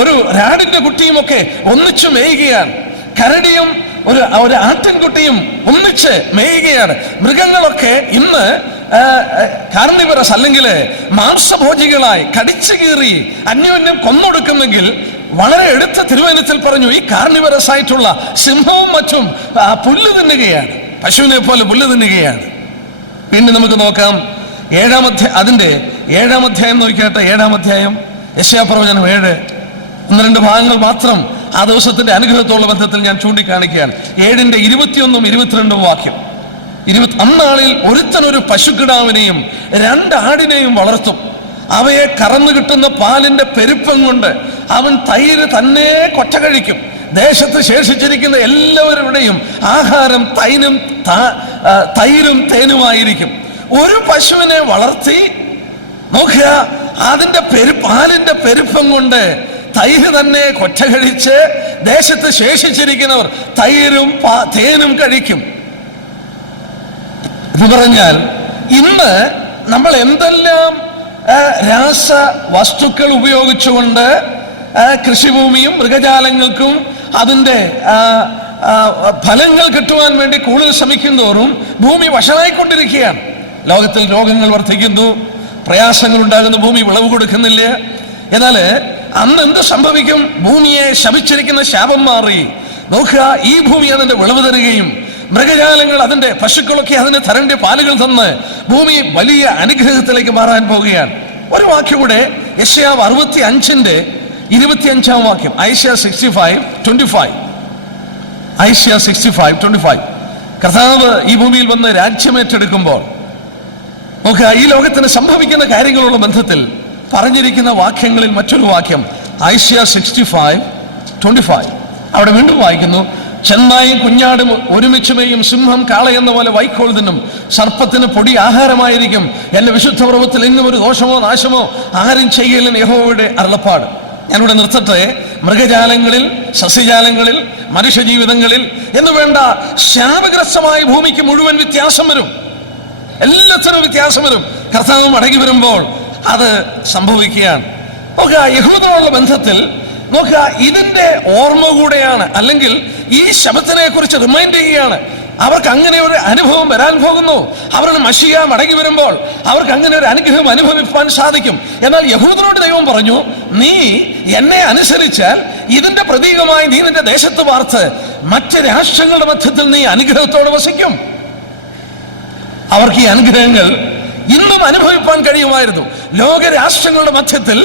ഒരു രാടിന്റെ കുട്ടിയും ഒക്കെ ഒന്നിച്ചു മേയുകയാണ്. കരടിയും ഒരു ആട്ടിൻകുട്ടിയും ഒന്നിച്ച് മേയുകയാണ്. മൃഗങ്ങളൊക്കെ ഇന്ന് കാർണിവറസ് അല്ലെങ്കിൽ മാംസഭോജികളായി കടിച്ചു കീറി അന്യോന്യം കൊന്നൊടുക്കുന്നെങ്കിൽ വളരെ എടുത്ത തിരുവചനത്തിൽ പറഞ്ഞു ഈ കാർണിവറസ് ആയിട്ടുള്ള സിംഹവും മറ്റും പുല്ല് തിന്നുകയാണ്, പശുവിനെ പോലെ പുല്ല് തിന്നുകയാണ്. പിന്നെ നമുക്ക് നോക്കാം അതിന്റെ 7-ാം അധ്യായം നോക്കിയാട്ടെ. 7-ാം അധ്യായം യെശയ്യാ പ്രവചനം 7, 1-2 ഭാഗങ്ങൾ മാത്രം ആ ദിവസത്തിന്റെ അനുഗ്രഹത്തോടുള്ള ബന്ധത്തിൽ ഞാൻ ചൂണ്ടിക്കാണിക്കുകയാണ്. 7-ന്റെ 21-ഉം 22-ഉം വാക്യം. അന്നാളിൽ ഒരുത്തനൊരു പശുക്കിടാവിനെയും 2 ആടിനെയും വളർത്തും. അവയെ കറന്നു കിട്ടുന്ന പാലിന്റെ പെരുപ്പം കൊണ്ട് അവൻ തൈര് തന്നെ കൊറ്റ കഴിക്കും. ദേശത്ത് ശേഷിച്ചിരിക്കുന്ന എല്ലാവരുടെയും ആഹാരം തൈരും തേനുമായിരിക്കും. ഒരു പശുവിനെ വളർത്തി നോക്കുക, അതിന്റെ പാലിന്റെ പെരുപ്പം കൊണ്ട് തൈര് തന്നെ കൊറ്റ കഴിച്ച് ദേശത്ത് ശേഷിച്ചിരിക്കുന്നവർ തൈരും തേനും കഴിക്കും. എന്ന് പറഞ്ഞാൽ ഇന്ന് നമ്മൾ എന്തെല്ലാം രാസ വസ്തുക്കൾ ഉപയോഗിച്ചുകൊണ്ട് കൃഷിഭൂമിയും മൃഗജാലങ്ങൾക്കും അതിൻ്റെ ഫലങ്ങൾ കിട്ടുവാൻ വേണ്ടി കൂടുതൽ ശ്രമിക്കും തോറും ഭൂമി വഷളായിക്കൊണ്ടിരിക്കുകയാണ്. ലോകത്തിൽ രോഗങ്ങൾ വർദ്ധിക്കുന്നു, പ്രയാസങ്ങൾ ഉണ്ടാകുന്നു, ഭൂമി വിളവ് കൊടുക്കുന്നില്ല. എന്നാൽ അന്ന് എന്ത് സംഭവിക്കും? ഭൂമിയെ ശപിച്ചിരിക്കുന്ന ശാപം മാറി നോക്കുക, ഈ ഭൂമി അതിന്റെ വിളവ് തരികയും മൃഗജാലങ്ങൾ അതിന്റെ പശുക്കളൊക്കെ അതിന് തരേണ്ട പാലുകൾ തന്ന് ഭൂമി വലിയ അനുഗ്രഹത്തിലേക്ക് മാറാൻ പോവുകയാണ്. ഒരു വാക്യം കൂടെ, യെശയ്യാ 65-ന്റെ 25-ാം വാക്യം. ഐശയ്യാ 65:25. ഐശയ്യാ 65:25. കർത്താവ് ഈ ഭൂമിയിൽ വന്ന് രാജ്യമേറ്റെടുക്കുമ്പോൾ നോക്കുക, ഈ ലോകത്തിന് സംഭവിക്കുന്ന കാര്യങ്ങളുള്ള ബന്ധത്തിൽ പറഞ്ഞിരിക്കുന്ന വാക്യങ്ങളിൽ മറ്റൊരു വാക്യം ഐശയ്യാ 65:25. അവിടെ വീണ്ടും വായിക്കുന്നു, ചെന്നായും കുഞ്ഞാടും ഒരുമിച്ചുമേയും, സിംഹം കാളയെന്ന പോലെ വൈക്കോൽ തിന്നും, സർപ്പത്തിന് പൊടി ആഹാരമായിരിക്കും. എന്റെ വിശുദ്ധ പർവ്വതത്തിൽ എങ്ങും ഒരു ദോഷമോ നാശമോ ആരും ചെയ്യലെന്ന് യഹോവയുടെ അരുളപ്പാട്. ഞാനിവിടെ നിർത്തട്ടെ. മൃഗജാലങ്ങളിൽ, സസ്യജാലങ്ങളിൽ, മനുഷ്യജീവിതങ്ങളിൽ എന്ന് വേണ്ട ശാപഗ്രസ്തമായ ഭൂമിക്ക് മുഴുവൻ വ്യത്യാസം വരും. എല്ലാത്തിനും വ്യത്യാസം വരും. കർത്താവ് മടങ്ങി വരുമ്പോൾ അത് സംഭവിക്കുകയാണ്. നോക്കുക, യഹൂദനോടുള്ള ബന്ധത്തിൽ നോക്കുക, ഇതിന്റെ ഓർമ്മ കൂടെയാണ്, അല്ലെങ്കിൽ ഈ ശബത്തിനെ കുറിച്ച് റിമൈൻഡ് ചെയ്യുകയാണ്. അവർക്ക് അങ്ങനെ ഒരു അനുഭവം വരാൻ പോകുന്നു. അവരുടെ മശിയ മടങ്ങി വരുമ്പോൾ അവർക്ക് അങ്ങനെ ഒരു അനുഗ്രഹം അനുഭവിപ്പാൻ സാധിക്കും. എന്നാൽ യഹൂദനോട് ദൈവം പറഞ്ഞു, നീ എന്നെ അനുസരിച്ചാൽ ഇതിന്റെ പ്രതീകമായി നീ നിന്റെ ദേശത്ത് പാർത്ത് മറ്റ് രാഷ്ട്രങ്ങളുടെ മധ്യത്തിൽ നീ അനുഗ്രഹത്തോടെ വസിക്കും. അവർക്ക് ഈ അനുഗ്രഹങ്ങൾ ഇന്നും അനുഭവിപ്പാൻ കഴിയുമായിരുന്നു. ലോകരാഷ്ട്രങ്ങളുടെ മധ്യത്തിൽ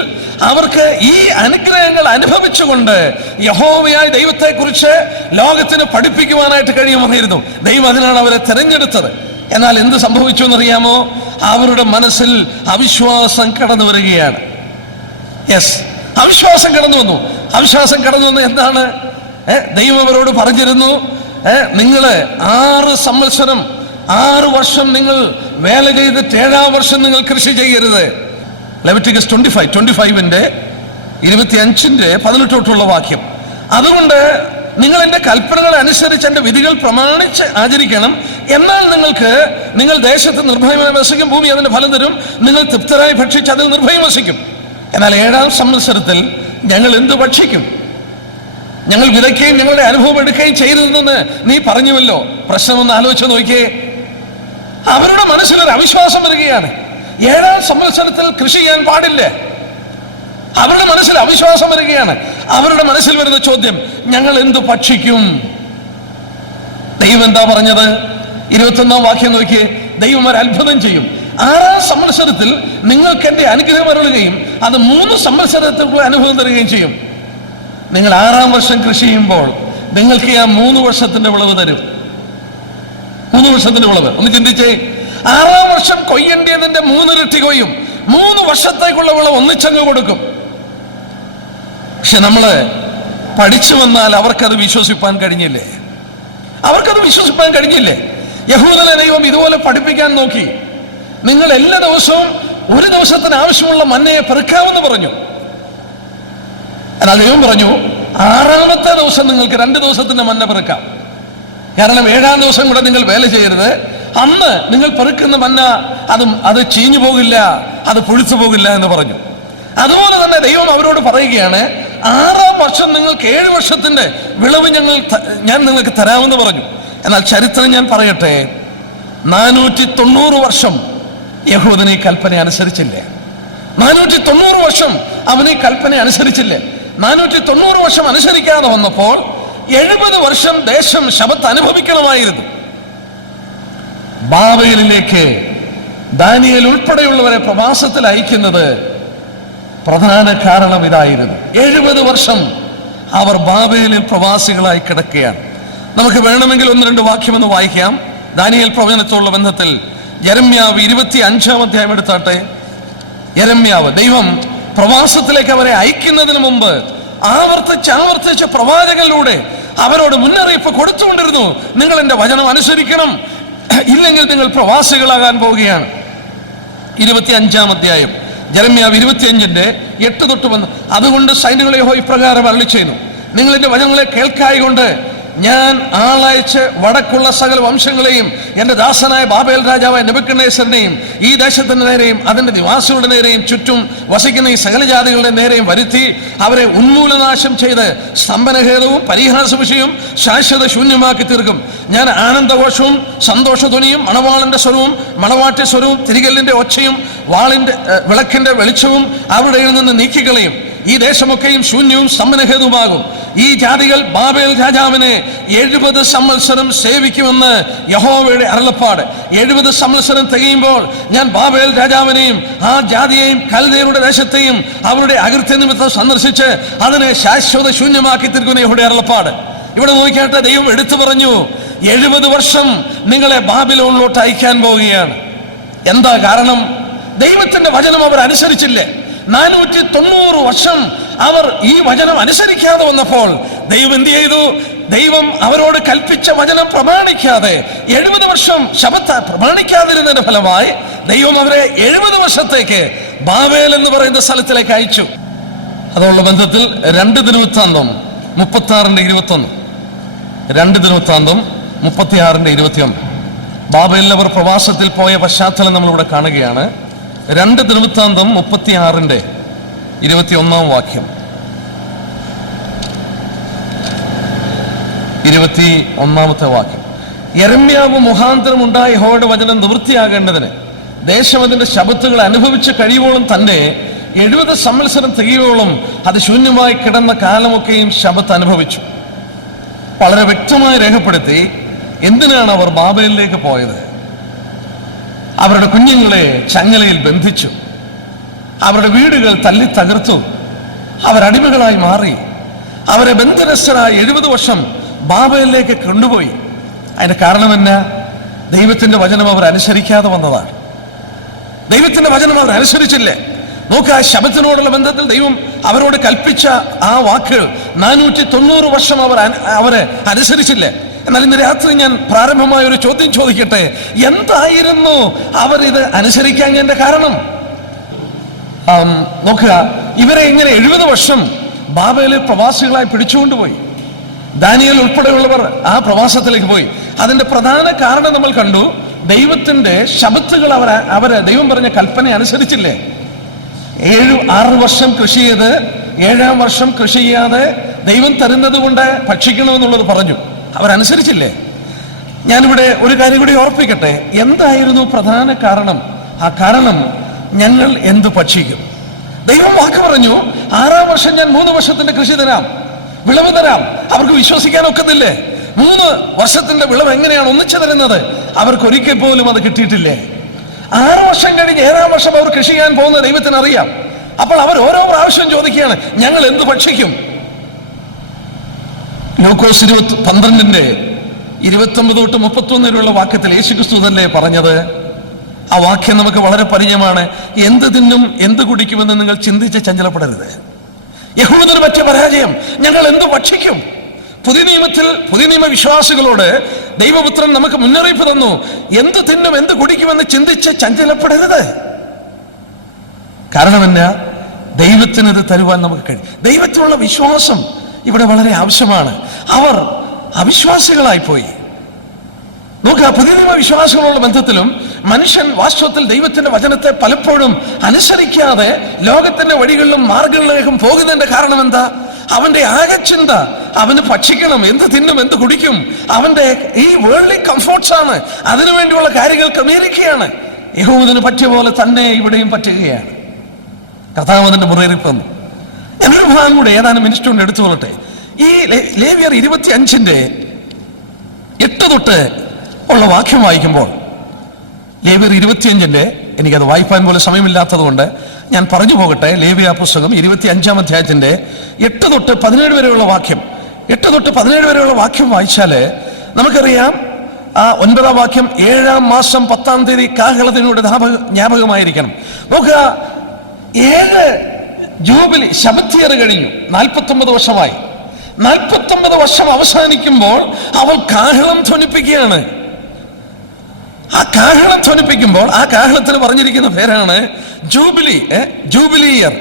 അവർക്ക് ഈ അനുഗ്രഹങ്ങൾ അനുഭവിച്ചുകൊണ്ട് യഹോവയായ ദൈവത്തെക്കുറിച്ച് ലോകത്തിന് പഠിപ്പിക്കുവാനായിട്ട് കഴിയുമായിരുന്നു. ദൈവം അതിനാണ് അവരെ തിരഞ്ഞെടുത്തത്. എന്നാൽ എന്ത് സംഭവിച്ചു എന്നറിയാമോ? അവരുടെ മനസ്സിൽ അവിശ്വാസം കടന്നു വരികയാണ്. അവിശ്വാസം കടന്നു വന്നു. അവിശ്വാസം കടന്നു വന്നു എന്താണ്? ദൈവം അവരോട് പറഞ്ഞിരുന്നു, നിങ്ങള് 6 സംവത്സരം 6 വർഷം നിങ്ങൾ വേല ചെയ്തിട്ട് 7-ാം വർഷം നിങ്ങൾ കൃഷി ചെയ്യരുത്. ലെവിറ്റിക്കസ് 25-ന്റെ 25-18 തൊട്ടുള്ള വാക്യം. അതുകൊണ്ട് നിങ്ങൾ എൻ്റെ കൽപ്പനകളെ അനുസരിച്ച് എൻ്റെ വിധികൾ പ്രമാണിച്ച് ആചരിക്കണം. എന്നാൽ നിങ്ങൾ ദേശത്ത് നിർഭയമായി വസിക്കും, ഭൂമി അതിന്റെ ഫലം തരും, നിങ്ങൾ തൃപ്തരായി ഭക്ഷിച്ച് അതിൽ നിർഭയം വസിക്കും. എന്നാൽ 7-ാം സംവത്സരത്തിൽ ഞങ്ങൾ എന്ത് ഭക്ഷിക്കും? ഞങ്ങൾ വിതയ്ക്കുകയും ഞങ്ങളുടെ അനുഭവം എടുക്കുകയും ചെയ്തതെന്ന് നീ പറഞ്ഞുവല്ലോ. പ്രശ്നമൊന്ന് ആലോചിച്ച് നോക്കിയേ. അവരുടെ മനസ്സിലൊരു അവിശ്വാസം വരികയാണ്. 7-ാം സംവത്സരത്തിൽ കൃഷി ചെയ്യാൻ പാടില്ല. അവരുടെ മനസ്സിൽ അവിശ്വാസം വരികയാണ്. അവരുടെ മനസ്സിൽ വരുന്ന ചോദ്യം, ഞങ്ങൾ എന്ത് ഭക്ഷിക്കും? ദൈവം എന്താ പറഞ്ഞത്? 21-ാം വാക്യം നോക്കിയേ. ദൈവം ഒരു അത്ഭുതം ചെയ്യും. 6-ാം സംവത്സരത്തിൽ നിങ്ങൾക്ക് എൻ്റെ അനുഗ്രഹം അരുളുകയും അത് 3 സംവത്സരത്തിലുള്ള അനുഭവം തരികയും ചെയ്യും. നിങ്ങൾ 6-ാം വർഷം കൃഷി ചെയ്യുമ്പോൾ നിങ്ങൾക്ക് ആ 3 വർഷത്തിന്റെ വിളവ് തരും. 3 വർഷത്തിന്റെ വിളവ് ഒന്ന് ചിന്തിച്ചേ. 6-ാം വർഷം കൊയ്യേണ്ടതിന്റെ 3 ഇരട്ടി കൊയ്യും. 3 വർഷത്തേക്കുള്ള വിളവ് ഒന്നിച്ചങ്ങ് കൊടുക്കും. പക്ഷെ നമ്മള് പഠിച്ചു വന്നാൽ അവർക്കത് വിശ്വസിപ്പാൻ കഴിഞ്ഞില്ലേ? യഹൂദനെ ദൈവം ഇതുപോലെ പഠിപ്പിക്കാൻ നോക്കി. നിങ്ങൾ എല്ലാ ദിവസവും ഒരു ദിവസത്തിന് ആവശ്യമുള്ള മന്നയെ പെറുക്കാമെന്ന് പറഞ്ഞു. എന്നാൽ ദൈവം പറഞ്ഞു, 6-ാമത്തെ ദിവസം നിങ്ങൾക്ക് 2 ദിവസത്തിന്റെ മന്ന പെറുക്കാം. കാരണം 7-ാം ദിവസം കൂടെ നിങ്ങൾ വേല ചെയ്യരുത്. അന്ന് നിങ്ങൾ പെറുക്കുന്ന മന്ന അത് ചീഞ്ഞു പോകില്ല, അത് പുളിച്ചു പോകില്ല എന്ന് പറഞ്ഞു. അതുപോലെ തന്നെ ദൈവം അവരോട് പറയുകയാണ്, 6-ാം വർഷം നിങ്ങൾക്ക് 7 വർഷത്തിന്റെ വിളവ് ഞാൻ നിങ്ങൾക്ക് തരാമെന്ന് പറഞ്ഞു. എന്നാൽ ചരിത്രം ഞാൻ പറയട്ടെ, 490 വർഷം യഹൂദൻ ഈ കൽപ്പന അനുസരിച്ചില്ല. 490 വർഷം അവൻ ഈ കൽപ്പന അനുസരിച്ചില്ല. 490 വർഷം അനുസരിക്കാതെ വന്നപ്പോൾ 70 വർഷം ദേശം ശബത്ത് അനുഭവിക്കണമായിരുന്നു. ബാബേലിലേക്ക് ദാനിയേൽ ഉൾപ്പെടെയുള്ളവരെ പ്രവാസത്തിൽ അയക്കുന്നത് പ്രധാന കാരണം ഇതായിരുന്നു. 70 വർഷം അവർ ബാബേലിൽ പ്രവാസികളായി കിടക്കുകയാണ്. നമുക്ക് വേണമെങ്കിൽ 1-2 വാക്യം വായിക്കാം. ദാനിയേൽ പ്രവചനത്തോടുള്ള ബന്ധത്തിൽ യെരമ്യാവ് 25-ാം അധ്യായം എടുത്താട്ടെ. യെരമ്യാവ് ദൈവം പ്രവാസത്തിലേക്ക് അവരെ അയക്കുന്നതിന് മുമ്പ് ആവർത്തിച്ച് പ്രവാചകനിലൂടെ അവരോട് മുന്നറിയിപ്പ് കൊടുത്തുകൊണ്ടിരുന്നു. നിങ്ങൾ എൻ്റെ വചനം അനുസരിക്കണം, ഇല്ലെങ്കിൽ നിങ്ങൾ പ്രവാസികളാകാൻ പോവുകയാണ്. 25-ാം അധ്യായം യെരമ്യാവ് 25-ന്റെ 8 തൊട്ട് വന്ന്, അതുകൊണ്ട് സൈന്യങ്ങളെ യഹോവ ഇപ്രകാരം അരുളിച്ചെയ്യുന്നു, നിങ്ങൾ എൻ്റെ വചനങ്ങളെ കേൾക്കായികൊണ്ട് ഞാൻ ആളയച്ച് വടക്കുള്ള സകല വംശങ്ങളെയും എൻ്റെ ദാസനായ ബാബേൽ രാജാവായ നെബൂഖദ്നേസറിനെയും ഈ ദേശത്തിന്റെ നേരെയും അതിന്റെ നിവാസികളുടെ നേരെയും ചുറ്റും വസിക്കുന്ന ഈ സകല ജാതികളുടെ നേരെയും വരുത്തി അവരെ ഉന്മൂലനാശം ചെയ്ത് സ്തംഭനഹേതുവും പരിഹാസ വിഷയവും ശാശ്വത ശൂന്യമാക്കി തീർക്കും. ഞാൻ ആനന്ദഘോഷവും സന്തോഷധ്വനിയും മണവാളന്റെ സ്വരവും മണവാട്ടി സ്വരവും തിരികല്ലിന്റെ ഒച്ചയും വിളക്കിന്റെ വെളിച്ചവും അവരുടെ നിന്ന് നീക്കിക്കളയും. ഈ ദേശമൊക്കെയും ശൂന്യവും സ്തംഭനഹേതുവാകും. ഈ ജാതികൾ ബാബേൽ രാജാവിനെ 70 സംവത്സരം സേവിക്കുമെന്ന് യഹോവയുടെ അരുളപ്പാട്. 70 സംവത്സരം തികയുമ്പോൾ ഞാൻ ബാബേൽ രാജാവിനെയും ആ ജാതിയെയും കൽദയരുടെ ദേശത്തെയും അവരുടെ അകൃത്യ നിമിത്തം സന്ദർശിച്ച് അതിനെ ശാശ്വത ശൂന്യമാക്കി തീർക്കുന്ന യഹോവയുടെ അരുളപ്പാട്. ഇവിടെ നോക്കിയാട്ടെ, ദൈവം എടുത്തു പറഞ്ഞു, 70 വർഷം നിങ്ങളെ ബാബിലോണിലോട്ട് അയക്കാൻ പോവുകയാണ്. എന്താ കാരണം? ദൈവത്തിന്റെ വചനം അവർ അനുസരിച്ചില്ലേ. 490 വർഷം അവർ ഈ വചനം അനുസരിക്കാതെ വന്നപ്പോൾ ദൈവം എന്ത് ചെയ്തു? ദൈവം അവരോട് കൽപ്പിച്ച വചനം പ്രമാണിക്കാതെ 70 വർഷം ശബത്ത് പ്രമാണിക്കാതിരുന്നതിന്റെ ഫലമായി ദൈവം അവരെ 70 വർഷത്തേക്ക് ബാബേൽ എന്ന് പറയുന്ന സ്ഥലത്തിലേക്ക് അയച്ചു. അതുള്ള ബന്ധത്തിൽ 2 ദിനവൃത്താന്തം 36-21, 2 ദിനവൃത്താന്തം 36-21 ബാബേലിൽ അവർ പ്രവാസത്തിൽ പോയ പശ്ചാത്തലം നമ്മളിവിടെ കാണുകയാണ്. 2 ദിനവൃത്താന്തം 36-21 വാക്യം, 21-ാമത്തെ വാക്യം. യെരമ്യാവ് മുഖാന്തരം ഉണ്ടായ യഹോവയുടെ വചനം നിവൃത്തിയാകേണ്ടതിന് ദേശം അതിന്റെ ശബത്തുകൾ അനുഭവിച്ച് കഴിയുവോളം തന്നെ 70 സംവത്സരം തികയോളം അത് ശൂന്യമായി കിടന്ന കാലമൊക്കെയും ശബത്ത് അനുഭവിച്ചു. വളരെ വ്യക്തമായി രേഖപ്പെടുത്തി എന്തിനാണ് അവർ ബാബേലിലേക്ക് പോയത്. അവരുടെ കുഞ്ഞുങ്ങളെ ചങ്ങലയിൽ ബന്ധിച്ചു, അവരുടെ വീടുകൾ തല്ലി തകർത്തു, അവരടിമകളായി മാറി, അവരെ ബന്ധനസ്ഥരായി 70 വർഷം ബാബേലിലേക്ക് കൊണ്ടുപോയി. അതിന്റെ കാരണം എന്നാ? ദൈവത്തിന്റെ വചനം അവർ അനുസരിക്കാതെ വന്നതാണ്. ദൈവത്തിന്റെ വചനം അവർ അനുസരിച്ചില്ലേ. നോക്കുക, ശബത്തിനോടുള്ള ബന്ധത്തിൽ ദൈവം അവരോട് കൽപ്പിച്ച ആ വാക്കുകൾ 490 വർഷം അവരെ അനുസരിച്ചില്ലേ. എന്നാൽ ഇന്ന് രാത്രി ഞാൻ പ്രാരംഭമായ ഒരു ചോദ്യം ചോദിക്കട്ടെ, എന്തായിരുന്നു അവരിത് അനുസരിക്കാഞ്ഞതിന്റെ കാരണം? നോക്കുക, ഇവരെ ഇങ്ങനെ 70 വർഷം ബാബേലിൽ പ്രവാസികളായി പിടിച്ചുകൊണ്ടുപോയി. ദാനിയേൽ ഉൾപ്പെടെയുള്ളവർ ആ പ്രവാസത്തിലേക്ക് പോയി. അതിന്റെ പ്രധാന കാരണം നമ്മൾ കണ്ടു. ദൈവത്തിന്റെ ശബത്തുകൾ അവര് ദൈവം പറഞ്ഞ കൽപ്പന അനുസരിച്ചില്ലേ? 6 വർഷം കൃഷി ചെയ്ത് 7-ാം വർഷം കൃഷി ചെയ്യാതെ ദൈവം തരുന്നത് കൊണ്ട് ഭക്ഷിക്കണമെന്നുള്ളത് പറഞ്ഞു. അവരനുസരിച്ചില്ലേ? ഞാനിവിടെ ഒരു കാര്യം കൂടി ഓർപ്പിക്കട്ടെ. എന്തായിരുന്നു പ്രധാന കാരണം? ആ കാരണം, ഞങ്ങൾ എന്ത് ഭക്ഷിക്കും? ദൈവം വാക്ക് പറഞ്ഞു, 6-ാം വർഷം ഞാൻ 3 വർഷത്തിന്റെ കൃഷി തരാം, വിളവ് തരാം. അവർക്ക് വിശ്വസിക്കാൻ ഒക്കത്തില്ലേ? 3 വർഷത്തിന്റെ വിളവ് എങ്ങനെയാണ് ഒന്നിച്ചു തരുന്നത്? അവർക്ക് ഒരിക്കൽ പോലും അത് കിട്ടിയിട്ടില്ലേ? 6 വർഷം കഴിഞ്ഞ് 7-ാം വർഷം അവർ കൃഷി ചെയ്യാൻ പോകുന്ന ദൈവത്തിന് അറിയാം. അപ്പോൾ അവർ ഓരോ പ്രാവശ്യം ചോദിക്കുകയാണ്, ഞങ്ങൾ എന്ത് ഭക്ഷിക്കും? ലൂക്കോസ് 12:29 തൊട്ട് 31 വരെയുള്ള വാക്യത്തിൽ യേശുക്രിസ്തു തന്നെ പറഞ്ഞത്. ആ വാക്യം നമുക്ക് വളരെ പരിചയമാണ്. എന്ത് തിന്നും എന്ത് കുടിക്കുമെന്ന് നിങ്ങൾ ചിന്തിച്ച് ചഞ്ചലപ്പെടരുത്. യഹൂദന് പറ്റിയ പരാജയം, ഞങ്ങൾ എന്ത് ഭക്ഷിക്കും? പുതിയ നിയമ വിശ്വാസികളോട് ദൈവപുത്രൻ നമുക്ക് മുന്നറിയിപ്പ് തന്നു, എന്ത് തിന്നും എന്ത് കുടിക്കുമെന്ന് ചിന്തിച്ച് ചഞ്ചലപ്പെടരുത്. കാരണം എന്നാ? ദൈവത്തിന് ഇത് തരുവാൻ നമുക്ക് കഴിയും. ദൈവത്തിലുള്ള വിശ്വാസം ഇവിടെ വളരെ ആവശ്യമാണ്. അവർ അവിശ്വാസികളായി പോയി. നോക്കുക, പുതിയ നിയമ വിശ്വാസികളുള്ള ബന്ധത്തിലും മനുഷ്യൻ വാസ്തവത്തിൽ ദൈവത്തിന്റെ വചനത്തെ പലപ്പോഴും അനുസരിക്കാതെ ലോകത്തിന്റെ വഴികളിലും മാർഗങ്ങളിലേക്കും പോകുന്നതിന്റെ കാരണം എന്താ? അവന്റെ ആകെ ചിന്ത അവന് ഭക്ഷിക്കണം, എന്ത് തിന്നും എന്ത് കുടിക്കും. അവന്റെ ഈ വേൾഡ്ലി കംഫോർട്ട്സ് ആണ്. അതിനുവേണ്ടിയുള്ള കാര്യങ്ങൾ ക്രമീകരിക്കുകയാണ്. യഹൂദന് പറ്റിയ പോലെ തന്നെ ഇവിടെയും പറ്റുകയാണ്. കർത്താവ് അതിന്റെ മുന്നറിയിപ്പ്. എന്നൊരു ഭാഗം കൂടെ ഏതാനും മിനിറ്റ് കൊണ്ട് എടുത്തുകൊള്ളട്ടെ. ഈ ലേവ്യർ 25:8 തൊട്ട് ഉള്ള വാക്യം വായിക്കുമ്പോൾ, ലേവ്യർ 25, എനിക്കത് വായിപ്പാൻ പോലെ സമയമില്ലാത്തത് കൊണ്ട് ഞാൻ പറഞ്ഞു പോകട്ടെ. ലേവ്യ പുസ്തകം 25-ാം അധ്യായത്തിന്റെ 8 തൊട്ട് 17 വരെയുള്ള വാക്യം, 8 തൊട്ട് 17 വരെയുള്ള വാക്യം വായിച്ചാല് നമുക്കറിയാം. ആ 9-ാം വാക്യം, 7-ാം മാസം 10-ാം തീയതി കാഹളത്തിനോട് ജ്ഞാപകമായിരിക്കണം. നോക്കുക, 7 ജൂബിലി ശബത്ത് ഇയർ കഴിഞ്ഞു. 49 വർഷമായി. 49 വർഷം അവസാനിക്കുമ്പോൾ അവൾ കാഹളം ധ്വനിപ്പിക്കുകയാണ്. ആ കാഹളം ധ്വനിപ്പിക്കുമ്പോൾ ആ കാഹളത്തിന് പറഞ്ഞിരിക്കുന്ന പേരാണ് ജൂബിലി ഇയർ.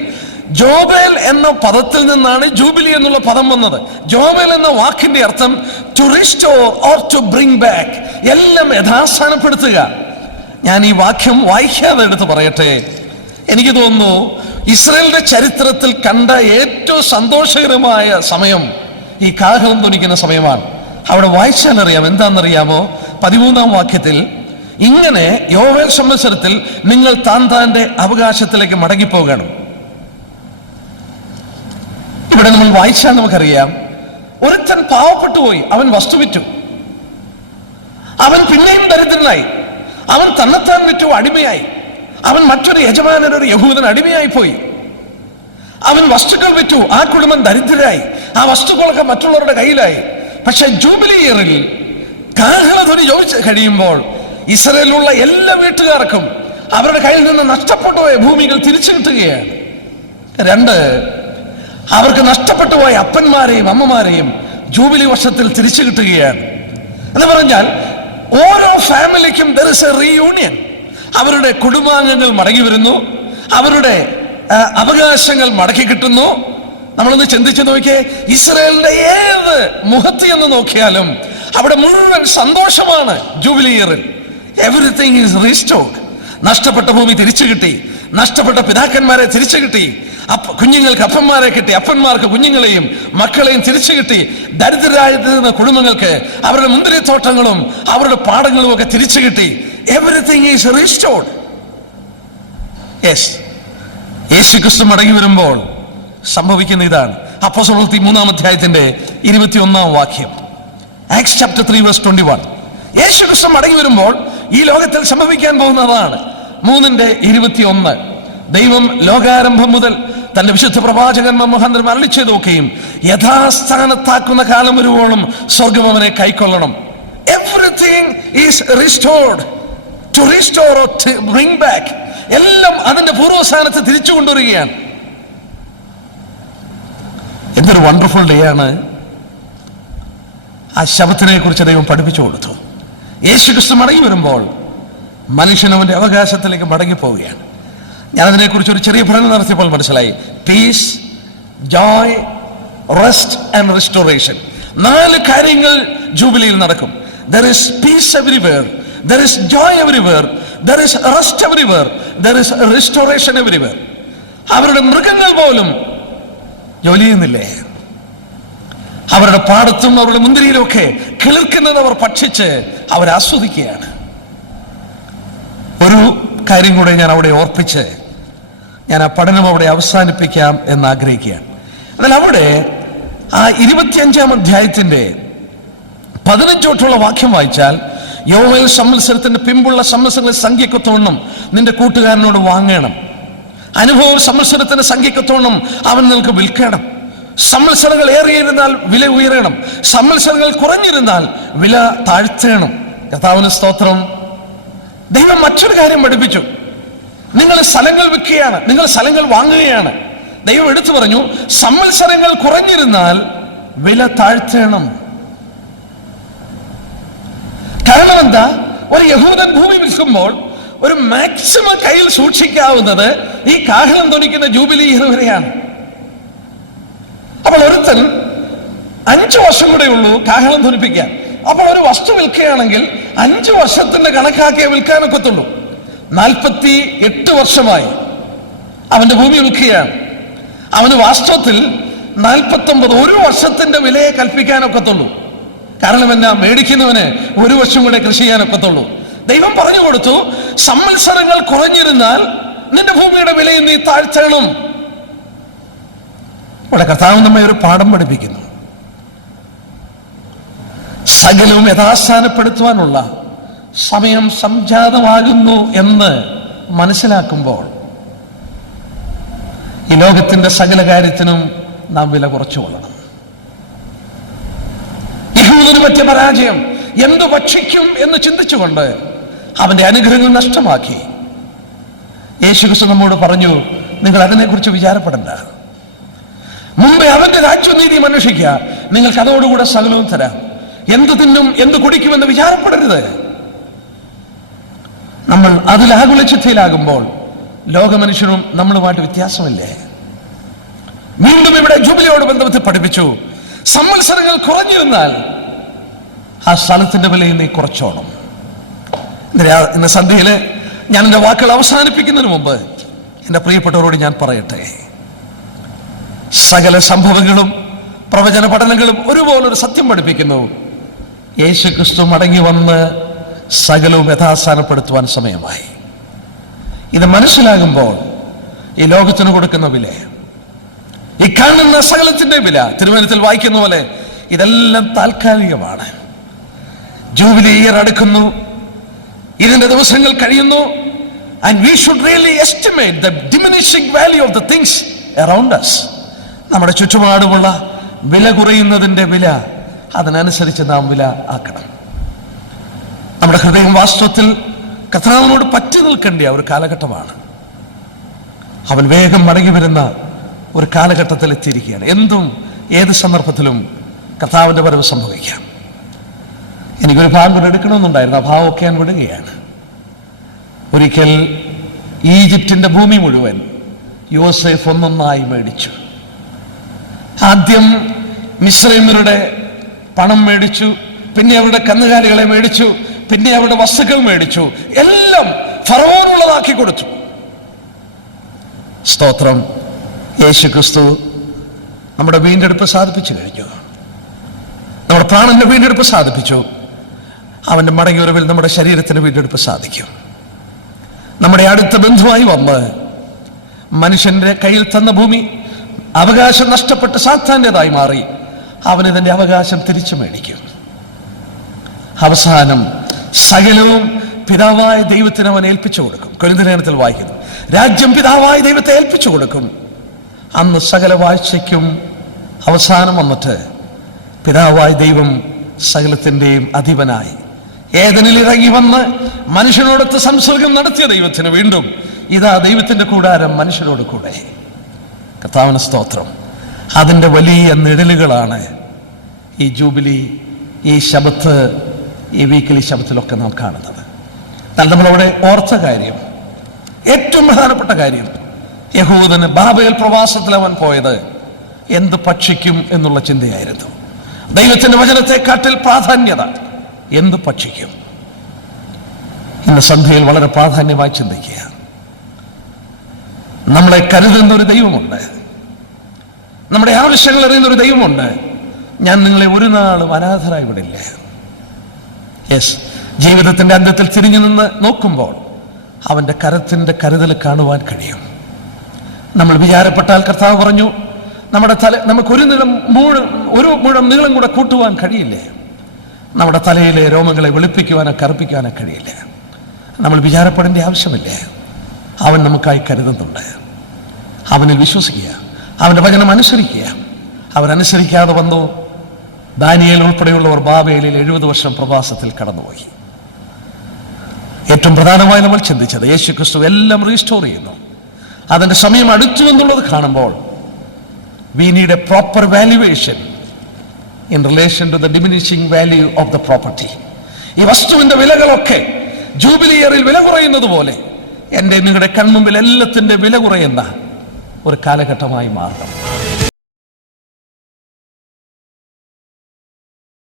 ജോബേൽ എന്ന പദത്തിൽ നിന്നാണ് ജൂബിലി എന്നുള്ള പദം വന്നത്. ജോബേൽ എന്ന വാക്കിന്റെ അർത്ഥം to restore or to bring back, എല്ലാം യഥാസ്ഥാനപ്പെടുത്തുക. ഞാൻ ഈ വാക്യം വായിക്കാതെ എടുത്ത് പറയട്ടെ. എനിക്ക് തോന്നുന്നു ഇസ്രായേലിന്റെ ചരിത്രത്തിൽ കണ്ട ഏറ്റവും സന്തോഷകരമായ സമയം ഈ കാഹളം ധ്വനിക്കുന്ന സമയമാണ്. അവിടെ വായിച്ചാൽ അറിയാം. എന്താണെന്നറിയാമോ? 13-ാം വാക്യത്തിൽ ഇങ്ങനെ യോവേൽ സംവത്സരത്തിൽ നിങ്ങൾ താന്റെ അവകാശത്തിലേക്ക് മടങ്ങിപ്പോകണം. ഇവിടെ നമ്മൾ വായിച്ചാൽ നമുക്കറിയാം, ഒരുത്തൻ പാവപ്പെട്ടു പോയി, അവൻ വസ്തു വിറ്റു, അവൻ പിന്നെയും ദരിദ്രനായി, അവൻ തന്നെത്താൻ വിറ്റു അടിമയായി, അവൻ മറ്റൊരു യജമാനൻ ഒരു യഹൂദൻ അടിമയായി പോയി, അവൻ വസ്തുക്കൾ വിറ്റു, ആ കുടുംബം ദരിദ്രരായി, ആ വസ്തുക്കളൊക്കെ മറ്റുള്ളവരുടെ കയ്യിലായി. പക്ഷെ ജൂബിലി ഇയറിൽ കാഹളധ്വനി ചോദിച്ച് കഴിയുമ്പോൾ ഇസ്രായേലിലുള്ള എല്ലാ വീട്ടുകാർക്കും അവരുടെ കയ്യിൽ നിന്ന് നഷ്ടപ്പെട്ടു പോയ ഭൂമികൾ തിരിച്ചു കിട്ടുകയാണ്. 2, അവർക്ക് നഷ്ടപ്പെട്ടു പോയ അപ്പന്മാരെയും അമ്മമാരെയും ജൂബിലി വർഷത്തിൽ തിരിച്ചു കിട്ടുകയാണ്. എന്ന് പറഞ്ഞാൽ ഓരോ ഫാമിലിക്കും there is a reunion. അവരുടെ കുടുംബാംഗങ്ങൾ മടങ്ങി വരുന്നു, അവരുടെ അവകാശങ്ങൾ മടക്കി കിട്ടുന്നു. നമ്മളൊന്ന് ചിന്തിച്ചു നോക്കിയേ, ഇസ്രായേലിന്റെ ഏത് മുഖത്ത് എന്ന് നോക്കിയാലും അവിടെ മുഴുവൻ സന്തോഷമാണ്. ജൂബിലി ഇയറിൽ എവറിത്തിങ് ഈസ് റീസ്റ്റോർഡ്. നഷ്ടപ്പെട്ട ഭൂമി തിരിച്ചു കിട്ടി, നഷ്ടപ്പെട്ട പിതാക്കന്മാരെ തിരിച്ചു കിട്ടി, കുഞ്ഞുങ്ങൾക്ക് അപ്പന്മാരെ കിട്ടി, അപ്പന്മാർക്ക് കുഞ്ഞുങ്ങളെയും മക്കളെയും തിരിച്ചു കിട്ടി, ദരിദ്രരായിരുന്ന കുടുംബങ്ങൾക്ക് അവരുടെ മുന്തിരിത്തോട്ടങ്ങളും അവരുടെ പാടങ്ങളും ഒക്കെ തിരിച്ചു കിട്ടി. Everything is restored. യെസ്, യേശുക്രിസ്തു മടങ്ങി വരുമ്പോൾ സംഭവിക്കുന്ന ഇതാണ്. അപ്പോസ്തലപ്രവൃത്തി 3-ാം അധ്യായത്തിന്റെ 21-ാം വാക്യം, ആക്ട്സ് ചാപ്റ്റർ 3:21. യേശുക്രിസ്തു മടങ്ങി വരുമ്പോൾ ഈ ലോകത്തിൽ സംഭവിക്കാൻ പോകുന്നതാണ്. 3:21. ദൈവം ലോകാരംഭം മുതൽ തന്റെ വിശുദ്ധ പ്രവാചകന്മാർ മുഖാന്തരം അരുളിച്ചതൊക്കെയും യഥാസ്ഥാനത്താക്കുന്ന കാലം വരുവോളം സ്വർഗം അവനെ കൈക്കൊള്ളണം. Everything is restored. To restore or to bring back, എല്ലാം അതിന്റെ പൂർവ്വസ്ഥാനത്ത് തിരിച്ചു കൊണ്ടുവരികയാണ്. എന്തൊരു വണ്ടർഫുൾ ഡേ ആണ്. ആ ശബത്തിനെ കുറിച്ച് ദൈവം പഠിപ്പിച്ചു കൊടുത്തു. യേശുക്രിസ്തു മടങ്ങി വരുമ്പോൾ മനുഷ്യൻ അവന്റെ അവകാശത്തിലേക്ക് മടങ്ങിപ്പോവുകയാണ്. ഞാനതിനെക്കുറിച്ച് ഒരു ചെറിയ പഠനം നടത്തിയപ്പോൾ മനസ്സിലായി. Peace, joy, rest and restoration. 4 കാര്യങ്ങൾ ജൂബിലിയിൽ നടക്കും. There is peace everywhere, there is joy everywhere, there is rest everywhere, there is restoration everywhere. അവരുടെ മൃഗങ്ങൾ പോലും ജോലി ചെയ്യുന്നില്ലേ? അവരുടെ പാടത്തും അവരുടെ മുന്തിരിയിലും ഒക്കെ കിളിർക്കുന്നത് അവർ ഭക്ഷിച്ച് അവർ ആസ്വദിക്കുകയാണ്. ഒരു കാര്യം കൂടെ ഞാൻ അവിടെ ഓർപ്പിച്ച് ഞാൻ ആ പഠനം അവിടെ അവസാനിപ്പിക്കാം എന്ന് ആഗ്രഹിക്കുകയാണ്. എന്നാൽ അവിടെ ആ 25-ാം അധ്യായത്തിന്റെ 15 തൊട്ടുള്ള വാക്യം വായിച്ചാൽ, യോവേൽ സംവത്സരത്തിന്റെ പിമ്പുള്ള സംവത്സരങ്ങളെ സംഖ്യക്കൊത്തോണം നിന്റെ കൂട്ടുകാരനോട് വാങ്ങണം. അനുഭവം സംവത്സരത്തിന്റെ സംഖ്യക്കൊത്തോണം അവൻ നിനക്ക് വിൽക്കണം. സംവത്സരങ്ങൾ ഏറിയിരുന്നാൽ വില ഉയരണം, സംവത്സരങ്ങൾ കുറഞ്ഞിരുന്നാൽ വില താഴ്ത്തണം. കർത്താവിന് സ്തോത്രം. ദൈവം മറ്റൊരു കാര്യം പഠിപ്പിച്ചു. നിങ്ങൾ സ്ഥലങ്ങൾ വിൽക്കുകയാണ്, നിങ്ങൾ സ്ഥലങ്ങൾ വാങ്ങുകയാണ്. ദൈവം എടുത്തു പറഞ്ഞു, സംവത്സരങ്ങൾ കുറഞ്ഞിരുന്നാൽ വില താഴ്ത്തണം. കാരണം എന്താ? ഒരു യഹൂദൻ ഭൂമി വിൽക്കുമ്പോൾ ഒരു മാക്സിമം കയ്യിൽ സൂക്ഷിക്കാവുന്നത് ഈ കാഹളം ധ്വനിക്കുന്ന ജൂബിലി ഇയർ വരെയാണ്. അപ്പോൾ ഒരുത്തൻ 5 വർഷം കൂടെ ഉള്ളൂ കാഹളം ധ്വനിപ്പിക്കാൻ. അപ്പോൾ ഒരു വസ്തു വിൽക്കുകയാണെങ്കിൽ 5 വർഷത്തിന്റെ കണക്കാക്കിയേ വിൽക്കാനൊക്കത്തുള്ളൂ. 48 വർഷമായി അവന്റെ ഭൂമി വിൽക്കുകയാണ്. അവന് വാസ്തവത്തിൽ 49 ഒരു വർഷത്തിന്റെ വിലയെ കൽപ്പിക്കാനൊക്കത്തുള്ളൂ. കാരണം എന്നാ? മേടിക്കുന്നവന് 1 വർഷം കൂടെ കൃഷി ചെയ്യാനൊക്കത്തുള്ളൂ. ദൈവം പറഞ്ഞു കൊടുത്തു, സംവത്സരങ്ങൾ കുറഞ്ഞിരുന്നാൽ നിന്റെ ഭൂമിയുടെ വിലയിൽ നീ താഴ്ത്തണം. ഇവിടെ കർത്താവ് നമ്മെ ഒരു പാഠം പഠിപ്പിക്കുന്നു. സകലവും യഥാസ്ഥാനപ്പെടുത്തുവാനുള്ള സമയം സംജാതമാകുന്നു എന്ന് മനസ്സിലാക്കുമ്പോൾ ഈ ലോകത്തിന്റെ സകല കാര്യത്തിനും നാം വില കുറച്ചു കൊള്ളണം. യഹൂദന് പറ്റിയ പരാജയം എന്തു ഭക്ഷിക്കും എന്ന് ചിന്തിച്ചുകൊണ്ട് അവന്റെ അനുഗ്രഹങ്ങൾ നഷ്ടമാക്കി. യേശുക്രിസ്തു നമ്മോട് പറഞ്ഞു, നിങ്ങൾ അതിനെക്കുറിച്ച് വിചാരപ്പെടണ്ട. മുമ്പേ അവന്റെ രാജ്യനീതി അന്വേഷിക്കുക, നിങ്ങൾക്ക് അതോടുകൂടെ സകലവും തരാം. എന്ത് തിന്നും എന്ത് കുടിക്കുമെന്ന് വിചാരപ്പെടരുത്. നമ്മൾ അതിൽ ആകുലചിത്തയിലാകുമ്പോൾ ലോകമനുഷ്യനും നമ്മളുമായിട്ട് വ്യത്യാസമില്ലേ? വീണ്ടും ഇവിടെ ജൂബിലിയോട് ബന്ധപ്പെട്ട് പഠിപ്പിച്ചു, സംവത്സരങ്ങൾ കുറഞ്ഞിരുന്നാൽ ആ സ്ഥലത്തിന്റെ വിലയിൽ നീ കുറച്ചോണം. ഇന്ന് സന്ധ്യയില് ഞാൻ എൻ്റെ വാക്കുകൾ അവസാനിപ്പിക്കുന്നതിന് മുമ്പ് എൻ്റെ പ്രിയപ്പെട്ടവരോട് ഞാൻ പറയട്ടെ, സകല സംഭവങ്ങളും പ്രവചന പഠനങ്ങളും ഒരുപോലൊരു സത്യം പഠിപ്പിക്കുന്നു. യേശുക്രിസ്തു മടങ്ങി വന്ന് സകലവും യഥാസ്ഥാനപ്പെടുത്തുവാൻ സമയമായി. ഇത് മനസ്സിലാകുമ്പോൾ ഈ ലോകത്തിന് കൊടുക്കുന്ന വില, ഈ കാണുന്ന സകലത്തിന്റെ വില, തിരുവചനത്തിൽ വായിക്കുന്ന പോലെ ഇതെല്ലാം താൽക്കാലികമാണ്. ജൂബിലി ഇയർ അടുക്കുന്നു, ഇതിന്റെ ദിവസങ്ങൾ കഴിയുന്നു. And we should really estimate the diminishing value of the things around us. നമ്മുടെ ചുറ്റുപാടുമുള്ള വില കുറയുന്നതിന്റെ വില, അതിനനുസരിച്ച് നാം വില ആക്കണം. നമ്മുടെ ഹൃദയം വാസ്തവത്തിൽ കർത്താവിനോട് പറ്റി നിൽക്കേണ്ട ഒരു കാലഘട്ടമാണ്. അവൻ വേഗം മടങ്ങി വരുന്ന ഒരു കാലഘട്ടത്തിൽ എത്തിയിരിക്കുകയാണ്. എന്തും ഏത് സന്ദർഭത്തിലും കർത്താവിന്റെ വരവ് സംഭവിക്കാം. എനിക്കൊരു ഭാഗം കൂടെ എടുക്കണമെന്നുണ്ടായിരുന്നു, ആ ഭാവമൊക്കെ ഞാൻ വിടുകയാണ്. ഒരിക്കൽ ഈജിപ്തിന്റെ ഭൂമി മുഴുവൻ യോസേഫ് ഒന്നൊന്നായി മേടിച്ചു. ആദ്യം മിസ്രൈമ്യരുടെ പണം മേടിച്ചു, പിന്നെ അവരുടെ കന്നുകാലികളെ മേടിച്ചു, പിന്നെ അവരുടെ വസ്തുക്കൾ മേടിച്ചു, എല്ലാം ഫറവോനുള്ളതാക്കി കൊടുത്തു. സ്തോത്രം. യേശുക്രിസ്തു നമ്മുടെ വീണ്ടെടുപ്പ് സാധിപ്പിച്ചു കഴിഞ്ഞു. നമ്മുടെ പ്രാണന്റെ വീണ്ടെടുപ്പ് സാധിപ്പിച്ചു. അവന്റെ മടങ്ങിവരവിൽ നമ്മുടെ ശരീരത്തിന് വീണ്ടെടുപ്പ് സാധിക്കും. നമ്മുടെ അടുത്ത ബന്ധുവായി വന്ന് മനുഷ്യന്റെ കയ്യിൽ തന്ന ഭൂമി അവകാശം നഷ്ടപ്പെട്ട് സാത്താന്റേതായി മാറി. അവന് ഇതിന്റെ അവകാശം തിരിച്ചു മേടിക്കും. അവസാനം സകലവും പിതാവായ ദൈവത്തിന് അവൻ ഏൽപ്പിച്ചു കൊടുക്കും. കൊരിന്ത്യലേഖനത്തിൽ വായിക്കുന്നു, രാജ്യം പിതാവായ ദൈവത്തെ ഏൽപ്പിച്ചു കൊടുക്കും. അന്ന് സകല വാഴ്ചയ്ക്കും അവസാനം വന്നിട്ട് പിതാവായ ദൈവം സകലത്തിൻ്റെയും അധിപനായി ഏദനിൽ ഇറങ്ങി വന്ന് മനുഷ്യനോടൊത്ത് സംസർഗം നടത്തിയ ദൈവത്തിന് വീണ്ടും ഇതാ ദൈവത്തിന്റെ കൂടാരം മനുഷ്യരോട് കൂടെ. കർത്താവിന് സ്തോത്രം. അതിൻ്റെ വലിയ നിഴലുകളാണ് ഈ ജൂബിലി ഈ ശബത്ത്, ഈ വീക്കിലി ശബത്തിലൊക്കെ നാം കാണുന്നത്. എന്നാൽ നമ്മളവിടെ ഓർത്ത കാര്യം, ഏറ്റവും പ്രധാനപ്പെട്ട കാര്യം, യഹൂദന് ബാബേൽ പ്രവാസത്തിൽ അവൻ പോയത് എന്ത് ഭക്ഷിക്കും എന്നുള്ള ചിന്തയായിരുന്നു. ദൈവത്തിന്റെ വചനത്തെക്കാട്ടിൽ പ്രാധാന്യത എന്ത് ഭക്ഷിക്കും. ഇന്ന് സന്ധ്യയിൽ വളരെ പ്രാധാന്യമായി ചിന്തിക്കുക. നമ്മളെ കരുതുന്ന ഒരു ദൈവമുണ്ട്, നമ്മുടെ ആവശ്യങ്ങൾ അറിയുന്ന ഒരു ദൈവമുണ്ട്. ഞാൻ നിങ്ങളെ ഒരു നാളും അനാഥരായി വിടില്ല. യെസ്, ജീവിതത്തിന്റെ അന്ത്യത്തിൽ തിരിഞ്ഞു നിന്ന് നോക്കുമ്പോൾ അവന്റെ കരത്തിന്റെ കരുതൽ കാണുവാൻ കഴിയും. നമ്മൾ വിചാരപ്പെട്ടാൽ, കർത്താവ് പറഞ്ഞു, നമുക്ക് ഒരു മുഴം നീളം കൂടെ കൂട്ടുവാൻ കഴിയില്ലേ. നമ്മുടെ തലയിലെ രോമങ്ങളെ വെളുപ്പിക്കുവാനോ കറുപ്പിക്കുവാനോ കഴിയില്ല. നമ്മൾ വിചാരപ്പെടേണ്ട ആവശ്യമില്ല. അവൻ നമുക്കായി കരുതുന്നുണ്ട്. അവനിൽ വിശ്വസിക്കുക, അവന്റെ വചനം അനുസരിക്കുക. അവരനുസരിക്കാതെ വന്നു. ദാനിയേൽ ഉൾപ്പെടെയുള്ളവർ ബാബേലിൽ 70 വർഷം പ്രവാസത്തിൽ കടന്നുപോയി. ഏറ്റവും പ്രധാനമായി നമ്മൾ ചിന്തിച്ചത്, യേശു ക്രിസ്തു എല്ലാം റീസ്റ്റോർ ചെയ്യുന്നു. അതിന്റെ സമയം അടുത്തു എന്നുള്ളത് കാണുമ്പോൾ we need a proper valuation in relation to the diminishing value of the property. ഈ വസ്തുവിന്റെ വിലകളൊക്കെ ജൂബിലി ഇയറിൽ വില കുറയുന്നത് പോലെ എൻ്റെ നിങ്ങളുടെ കൺമുമ്പിൽ എല്ലാത്തിന്റെ വില കുറയുന്ന ഒരു കാലഘട്ടമായി മാറണം.